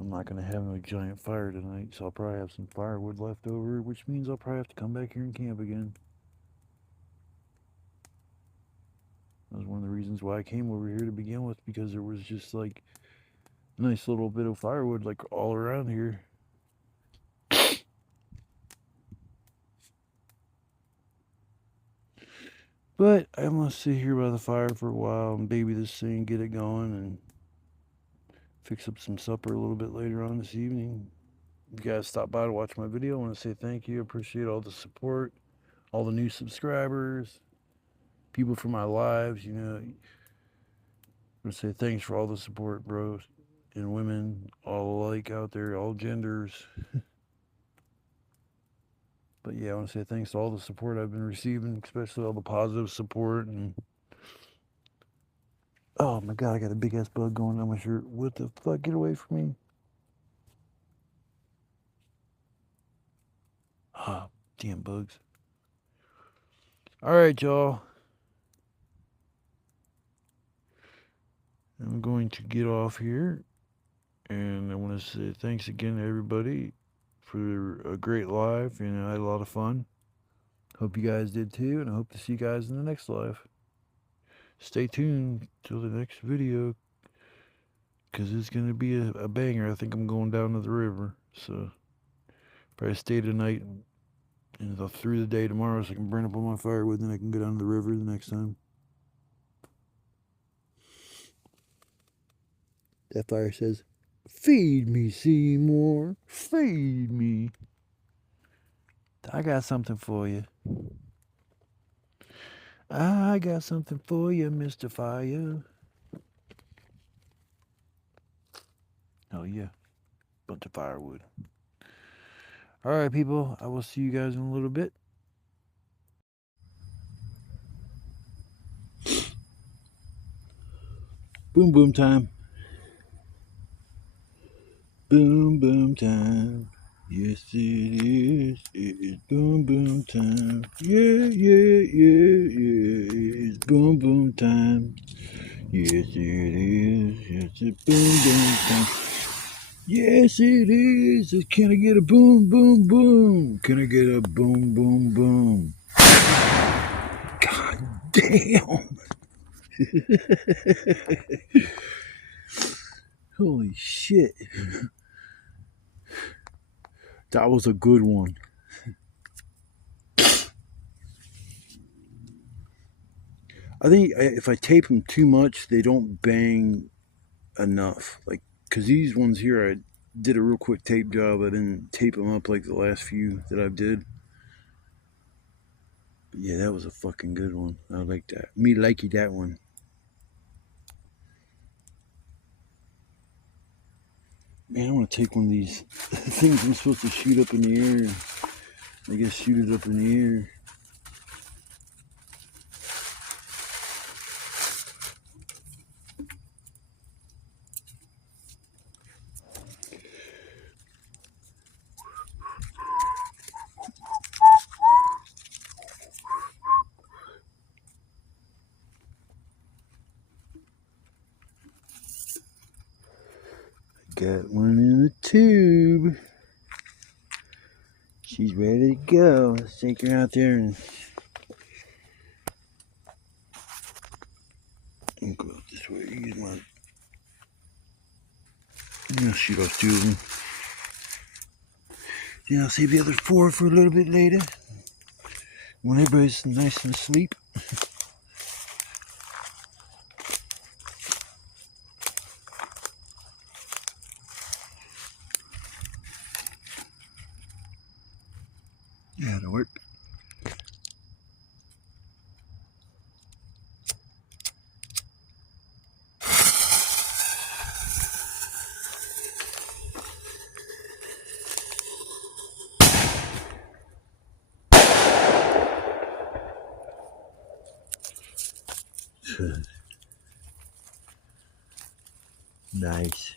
I'm not going to have no giant fire tonight, so I'll probably have some firewood left over, which means I'll probably have to come back here and camp again. That was one of the reasons why I came over here to begin with, because there was just like a nice little bit of firewood like all around here. But I'm going to sit here by the fire for a while and baby this thing, get it going, and fix up some supper a little bit later on this evening. If you guys stop by to watch my video, I want to say thank you. I appreciate all the support, all the new subscribers, people for my lives. There's want to say thanks for all the support, bros and women, all alike out there, all genders. But yeah, I want to say thanks to all the support I've been receiving, especially all the positive support. And oh my god, I got a big ass bug going on my shirt. What the fuck? Get away from me. Ah, damn bugs. Alright, y'all. I'm going to get off here. And I want to say thanks again to everybody for a great live. You know, I had a lot of fun. Hope you guys did too. And I hope to see you guys in the next live. Stay tuned till the next video, because it's going to be a banger. I think I'm going down to the river. So probably stay tonight and through the day tomorrow so I can burn up all my firewood, and then I can go down to the river the next time. That fire says, "Feed me, Seymour. Feed me." I got something for you. I got something for you, Mr. Fire. Oh yeah, bunch of firewood. Alright, people, I will see you guys in a little bit. Boom boom time. Boom boom time. Yes it is. It is boom boom time. Yeah, yeah, yeah, yeah. It's boom boom time. Yes it is. Yes it's boom boom time. Yes it is. Can I get a boom boom boom? Can I get a boom boom boom? God damn. Holy shit. That was a good one. I think if I tape them too much, they don't bang enough. Like, because these ones here, I did a real quick tape job. I didn't tape them up like the last few that I did. But yeah, that was a fucking good one. I like that. Me likey that one. Man, I want to take one of these things I'm supposed to shoot up in the air. I guess shoot it up in the air. Got one in the tube. She's ready to go. Let's take her out there and go out this way. Use my. I'm gonna shoot off 2 of them. Then I'll save the other 4 for a little bit later when everybody's nice and asleep. Yeah, that'll work. Nice.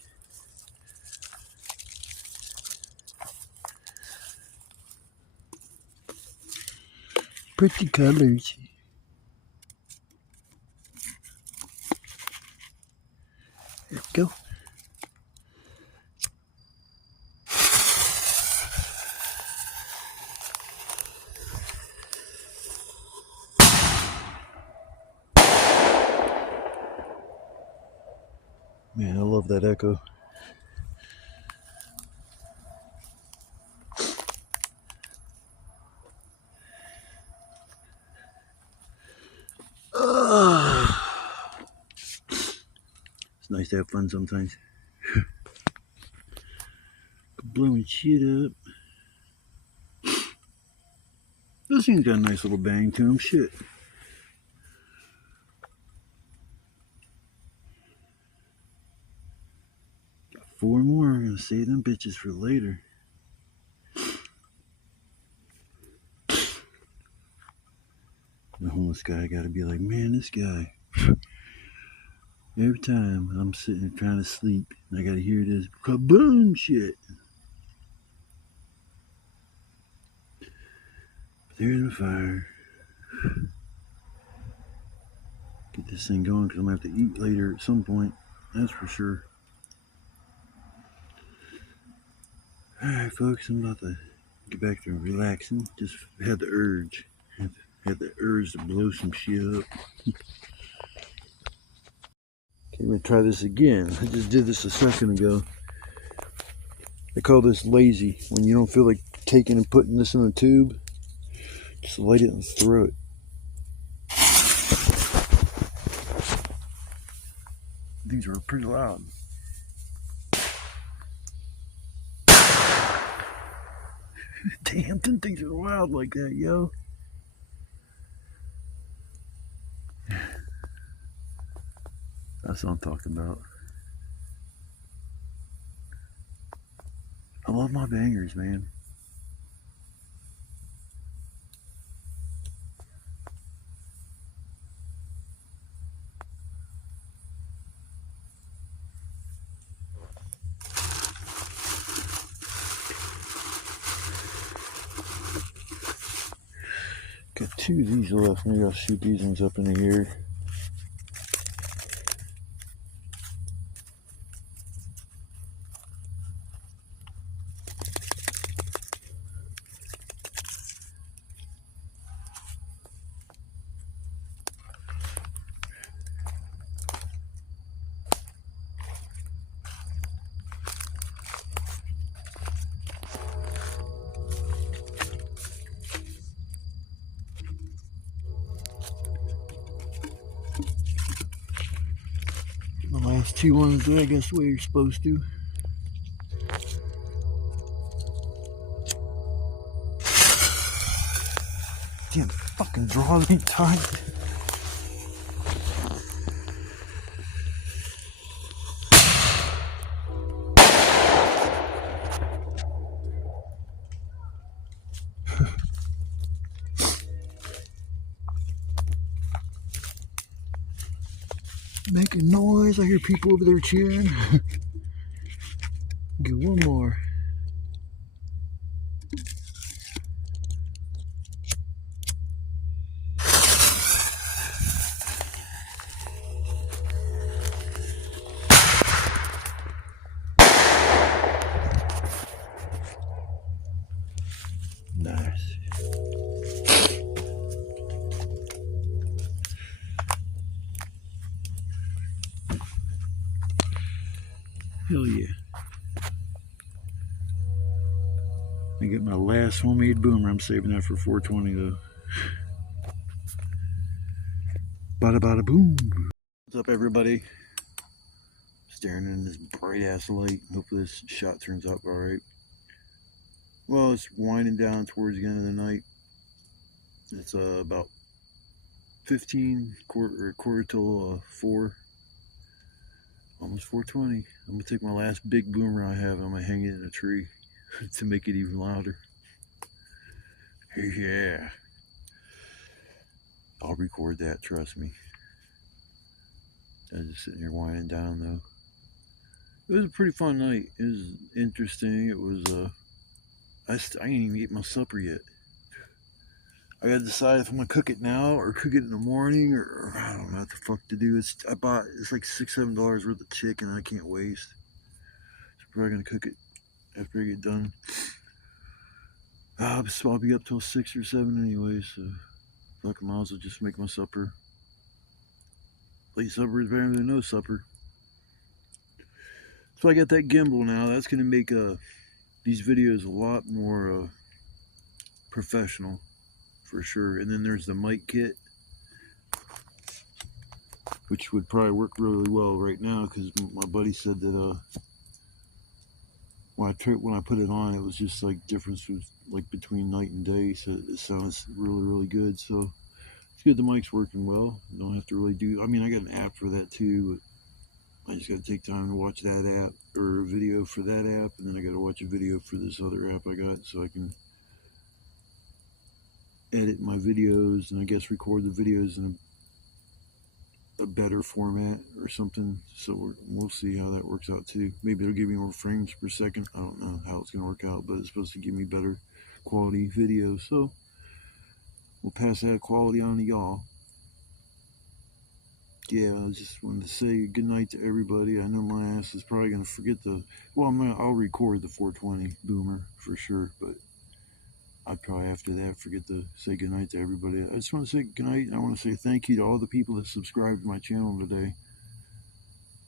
Pretty colors. There we go. Man, I love that echo. It's nice to have fun sometimes. Blowing shit up. This thing's got a nice little bang to him. Shit. 4 more. I'm gonna save them bitches for later. The homeless guy gotta be like, man, this guy. Every time I'm sitting there trying to sleep, and I gotta hear this kaboom shit. There's the fire. Get this thing going because I'm gonna have to eat later at some point. That's for sure. Alright, folks, I'm about to get back to relaxing. Just had the urge. Had the urge to blow some shit up. Okay, we're gonna try this again. I just did this a second ago. They call this lazy. When you don't feel like taking and putting this in a tube, just light it and throw it. These are pretty loud. Damn, them things are loud like that, yo. That's what I'm talking about. I love my bangers, man. Got 2 of these left. Maybe I'll shoot these ones up in the air. The last 2 ones there, I guess the way you're supposed to. Can't fucking draw me tight. Making noise. I hear people over there cheering. Get one more. Nice. Hell yeah. I get my last homemade boomer. I'm saving that for 420 though. Bada bada boom. What's up, everybody? Staring in this bright ass light. Hopefully this shot turns out alright. Well, it's winding down towards the end of the night. It's about 15, quarter till 4. Almost 420. I'm gonna take my last big boomer I have and I'm gonna hang it in a tree to make it even louder. Yeah. I'll record that, trust me. I was just sitting here winding down though. It was a pretty fun night. It was interesting. It was I didn't even get my supper yet. I gotta decide if I'm gonna cook it now or cook it in the morning, or I don't know what the fuck to do. It's like $6-7 worth of chicken I can't waste. So I'm probably gonna cook it after I get done. So I'll be up till 6 or 7 anyway, so fuck, I might as well just make my supper. Late supper is better than no supper. So I got that gimbal now. That's gonna make these videos a lot more professional, for sure. And then there's the mic kit, which would probably work really well right now because my buddy said that when I put it on, it was just like difference was like between night and day, so it sounds really good. So it's good the mic's working well. You don't have to really do. I mean, I got an app for that too, but I just got to take time to watch that app, or a video for that app, and then I got to watch a video for this other app I got, so I can edit my videos and I guess record the videos in a better format or something. So we'll see how that works out too. Maybe it'll give me more frames per second. I don't know how it's going to work out, but it's supposed to give me better quality video. So we'll pass that quality on to y'all. Yeah, I just wanted to say good night to everybody. I know my ass is probably going to forget I'll record the 420 boomer for sure, but I'd probably after that forget to say goodnight to everybody. I just want to say goodnight, and I want to say thank you to all the people that subscribed to my channel today.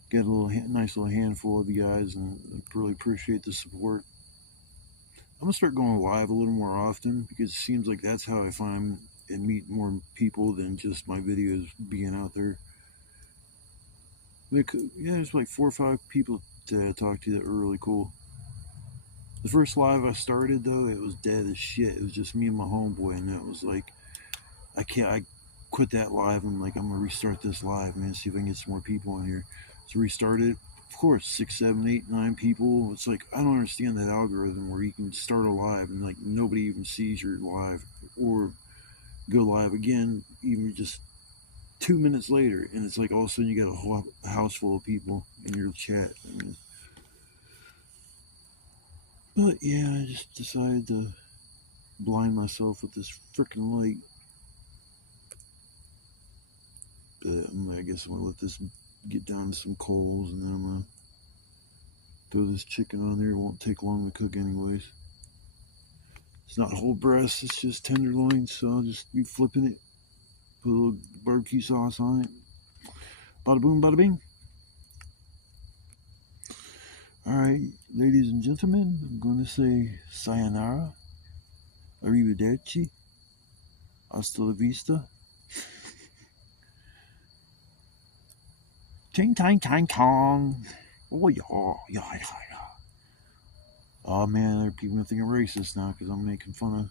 Got a nice little handful of you guys, and I really appreciate the support. I'm going to start going live a little more often, because it seems like that's how I find and meet more people than just my videos being out there. Yeah, there's like 4 or 5 people to talk to that were really cool. The first live I started, though, it was dead as shit. It was just me and my homeboy, and it was like, I quit that live. I'm like, I'm going to restart this live, man, see if I can get some more people in here. So restarted. Of course, 6, 7, 8, 9 people. It's like, I don't understand that algorithm where you can start a live and like nobody even sees your live, or go live again, even just 2 minutes later, and it's like all of a sudden you got a whole house full of people in your chat. But yeah, I just decided to blind myself with this freaking light. But I guess I'm gonna let this get down to some coals, and then I'm gonna throw this chicken on there. It won't take long to cook anyways. It's not whole breast, it's just tenderloin, so I'll just be flipping it. Put a little barbecue sauce on it. Bada boom, bada bing. Alright, ladies and gentlemen, I'm going to say sayonara, arrivederci, hasta la vista. Ting tang tang tong. Oh yeah. Oh man, people are thinking I'm racist now because I'm making fun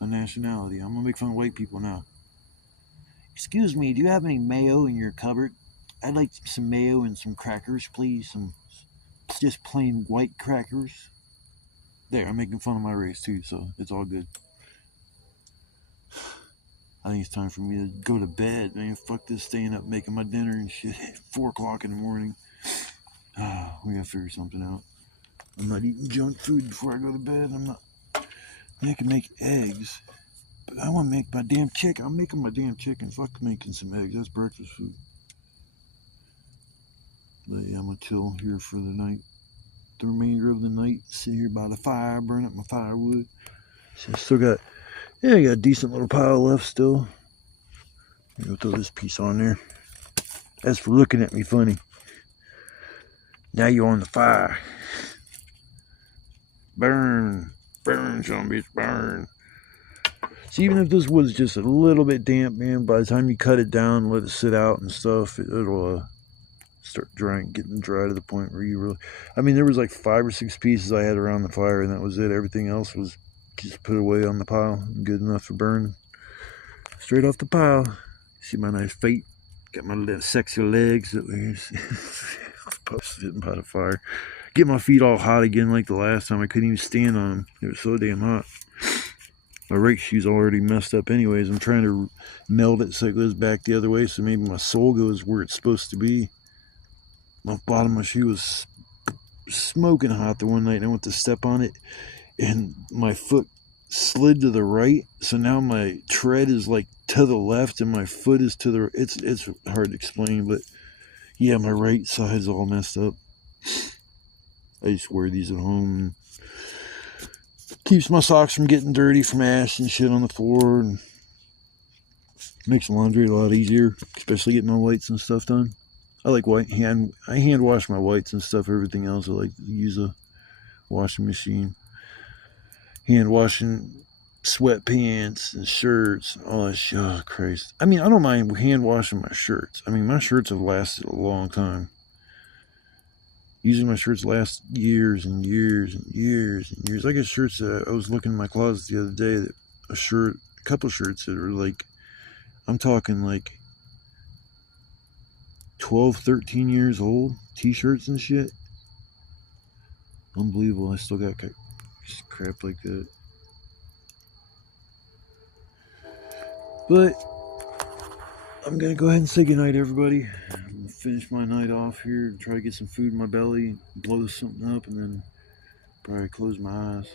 of a nationality. I'm gonna make fun of white people now. Excuse me, do you have any mayo in your cupboard? I'd like some mayo and some crackers, please. Some just plain white crackers. There, I'm making fun of my race too, so it's all good. I think it's time for me to go to bed, man. Fuck this staying up making my dinner and shit at 4 o'clock in the morning. We gotta figure something out. I'm not eating junk food before I go to bed. I can make eggs, but I want to make my damn chicken. I'm making my damn chicken. Fuck making some eggs. That's breakfast food. But yeah, I'm gonna chill here for the night. The remainder of the night, sit here by the fire, burn up my firewood. So I still got, I got a decent little pile left still. I'll throw this piece on there. As for looking at me funny, now you're on the fire. Burn, some bitch, burn. So even if this wood's just a little bit damp, man, by the time you cut it down and let it sit out and stuff, it'll start getting dry to the point where you really, I mean, there was like 5 or 6 pieces I had around the fire, and that was it. Everything else was just put away on the pile, good enough for burn. Straight off the pile. See my nice feet? Got my little sexy legs that were sitting by the fire. Get my feet all hot again like the last time. I couldn't even stand on them. It was so damn hot. My rake shoe's already messed up anyways. I'm trying to meld it so it goes back the other way, so maybe my sole goes where it's supposed to be. My bottom of my shoe was smoking hot the one night, and I went to step on it, and my foot slid to the right, so now my tread is like to the left and my foot is to the, it's hard to explain, but yeah, my right side's all messed up. I just wear these at home, and keeps my socks from getting dirty from ash and shit on the floor, and makes laundry a lot easier, especially getting my whites and stuff done. I like I hand wash my whites and stuff. Everything else I like to use a washing machine. Hand washing sweatpants and shirts, all that shit. Oh, Christ. I mean, I don't mind hand washing my shirts. I mean, my shirts have lasted a long time. Usually my shirts last years and years and years and years. I got shirts that I was looking in my closet the other day, that a couple shirts that are like, I'm talking like 12, 13 years old, t-shirts and shit. Unbelievable. I still got just crap like that. But I'm gonna go ahead and say goodnight, everybody. I'm gonna finish my night off here, try to get some food in my belly, blow something up, and then probably close my eyes.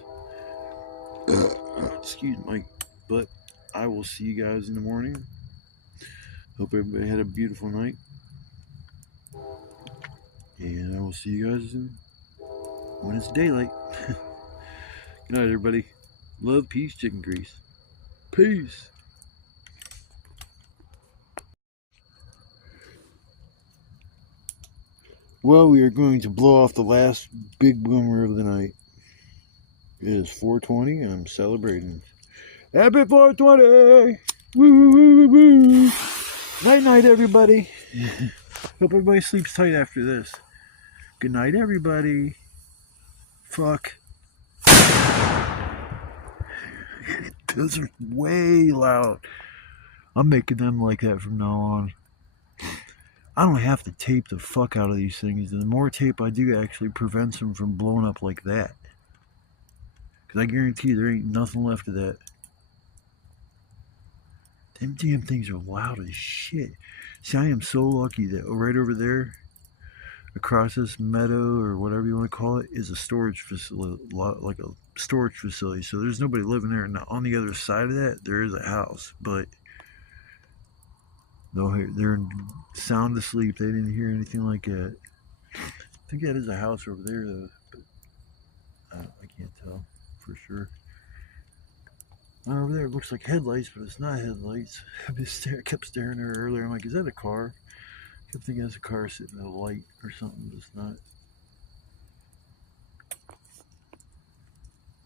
Excuse me. But I will see you guys in the morning. Hope everybody had a beautiful night. And I will see you guys when it's daylight. Good night, everybody. Love, peace, chicken grease. Peace. Well, we are going to blow off the last big boomer of the night. It is 4:20 and I'm celebrating. Happy 420! Woo, woo, woo, woo. Night, night, everybody. Hope everybody sleeps tight after this. Good night, everybody. Fuck. Those are way loud. I'm making them like that from now on. I don't have to tape the fuck out of these things. And the more tape I do actually prevents them from blowing up like that. Because I guarantee you there ain't nothing left of that. Them damn things are loud as shit. See, I am so lucky that right over there, across this meadow or whatever you want to call it, is a storage facility, like a storage facility. So there's nobody living there. Now on the other side of that, there is a house, but they're sound asleep. They didn't hear anything like that. I think that is a house over there, though, but I can't tell for sure. Over there, it looks like headlights, but it's not headlights. I kept staring at her earlier. I'm like, is that a car? I kept thinking it's a car sitting at a light or something, but it's not.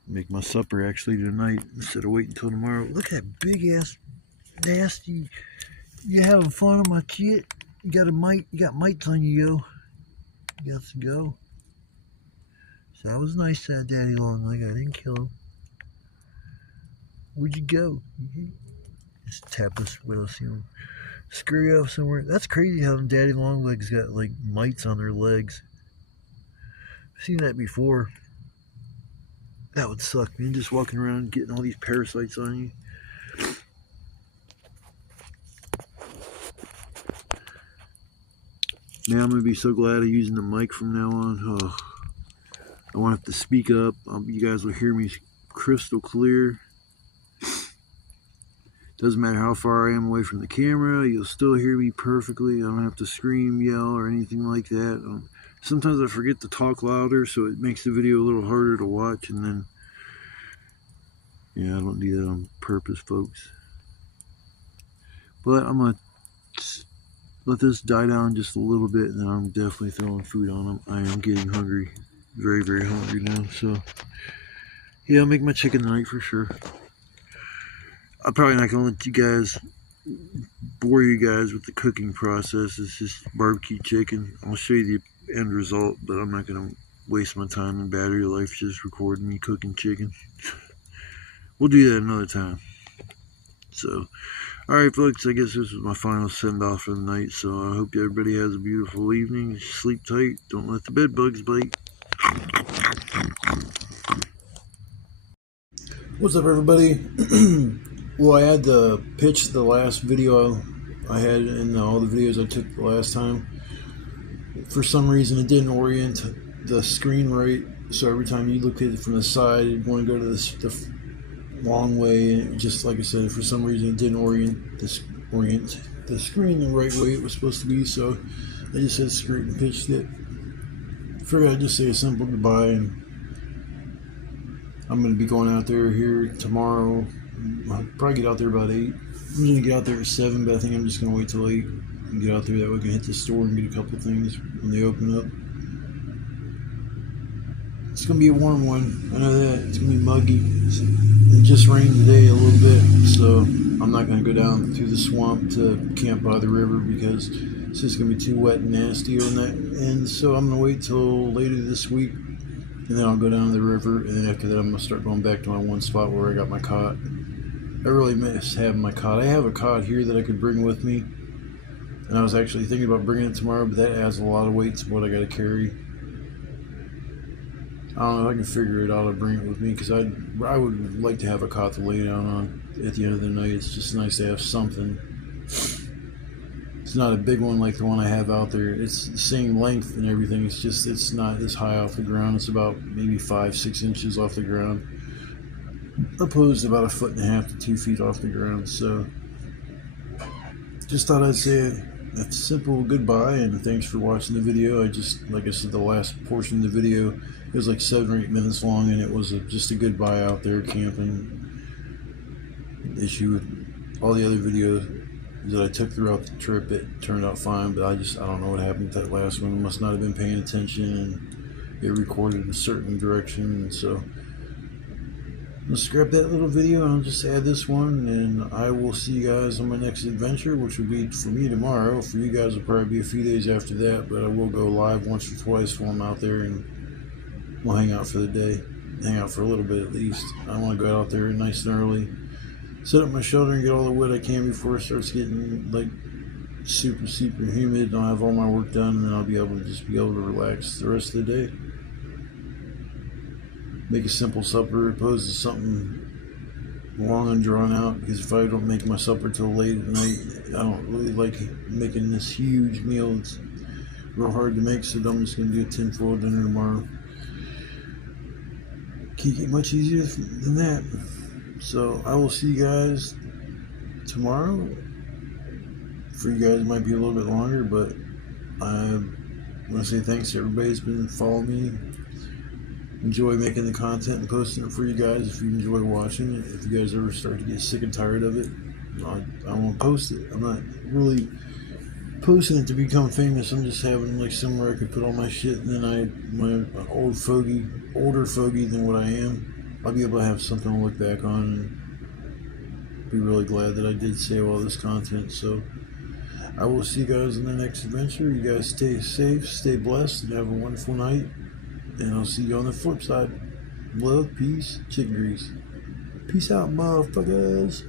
Make my supper actually tonight instead of waiting until tomorrow. Look at that big ass nasty. You having fun on my kid? You got a mite? You got mites on you, yo. You got to go. So that was nice to have Daddy Long Leg. I didn't kill him. Where'd you go? Just tap us. What else you want? Scurry off somewhere. That's crazy how Daddy Long Legs got like mites on their legs. I've seen that before. That would suck, man. Just walking around getting all these parasites on you. Now I'm going to be so glad of using the mic from now on. Oh, I won't have to speak up. You guys will hear me crystal clear. Doesn't matter how far I am away from the camera, you'll still hear me perfectly. I don't have to scream, yell, or anything like that. Sometimes I forget to talk louder, so it makes the video a little harder to watch, and then, yeah, I don't do that on purpose, folks. But I'm going to let this die down just a little bit, and then I'm definitely throwing food on them. I am getting hungry, very, very hungry now, so, yeah, I'll make my chicken tonight for sure. I'm probably not going to let you guys, bore you guys with the cooking process. It's just barbecue chicken. I'll show you the end result, but I'm not going to waste my time and battery life just recording me cooking chicken. We'll do that another time. So, alright folks, I guess this is my final send-off for the night, so I hope everybody has a beautiful evening. Sleep tight. Don't let the bed bugs bite. What's up, everybody? Well, I had to pitch the last video I had in all the videos I took the last time. For some reason, it didn't orient the screen right, so every time you looked at it from the side, it'd want to go to the long way, and just like I said, for some reason, it didn't orient the screen the right way it was supposed to be, so I just had straight and pitched it. Figured I'd just say a simple goodbye, and I'm going to be going out there here tomorrow. I'll probably get out there about 8. I'm going to get out there at 7, but I think I'm just going to wait till 8 and get out there. That way I can hit the store and get a couple things when they open up. It's going to be a warm one. I know that. It's going to be muggy. It just rained today a little bit, so I'm not going to go down through the swamp to camp by the river because it's just going to be too wet and nasty on that end. So I'm going to wait till later this week, and then I'll go down to the river, and then after that I'm going to start going back to my one spot where I got my cot. I really miss having my cot. I have a cot here that I could bring with me, And I was actually thinking about bringing it tomorrow, but that adds a lot of weight to what I got to carry. I don't know if I can figure it out. I'll bring it with me because I would like to have a cot to lay down on at the end of the night. It's just nice to have something. It's not a big one like the one I have out there. It's the same length and everything. It's just it's not as high off the ground. It's about maybe 5-6 inches off the ground, opposed to about 1.5 to 2 feet off the ground. So just thought I'd say a simple goodbye and thanks for watching the video. Like I said, the last portion of the video, it was like 7 or 8 minutes long, and it was just a goodbye out there camping. The issue with all the other videos that I took throughout the trip, it turned out fine, but I don't know what happened to that last one. I must not have been paying attention, and it recorded in a certain direction, and so I'll scrap that little video and I'll just add this one, and I will see you guys on my next adventure, which will be for me tomorrow. For you guys, it'll probably be a few days after that, but I will go live once or twice while I'm out there, and we'll hang out for the day, hang out for a little bit at least. I want to go out there nice and early, set up my shelter and get all the wood I can before it starts getting like super humid, and I'll have all my work done, and then I'll be able to relax the rest of the day. Make a simple supper opposed to something long and drawn out, because if I don't make my supper till late at night, I don't really like making this huge meal. It's real hard to make, so I'm just going to do a tinfoil dinner tomorrow. Can't get much easier than that. So I will see you guys tomorrow. For you guys, it might be a little bit longer, but I want to say thanks to everybody who's been following me. Enjoy making the content and posting it for you guys. If you enjoy watching it, if you guys ever start to get sick and tired of it, I won't post it. I'm not really posting it to become famous. I'm just having like somewhere I could put all my shit, and then my older fogey than what I am, I'll be able to have something to look back on and be really glad that I did save all this content. So I will see you guys in the next adventure. You guys stay safe, stay blessed, and have a wonderful night. And I'll see you on the flip side. Love, peace, chicken grease. Peace out, motherfuckers.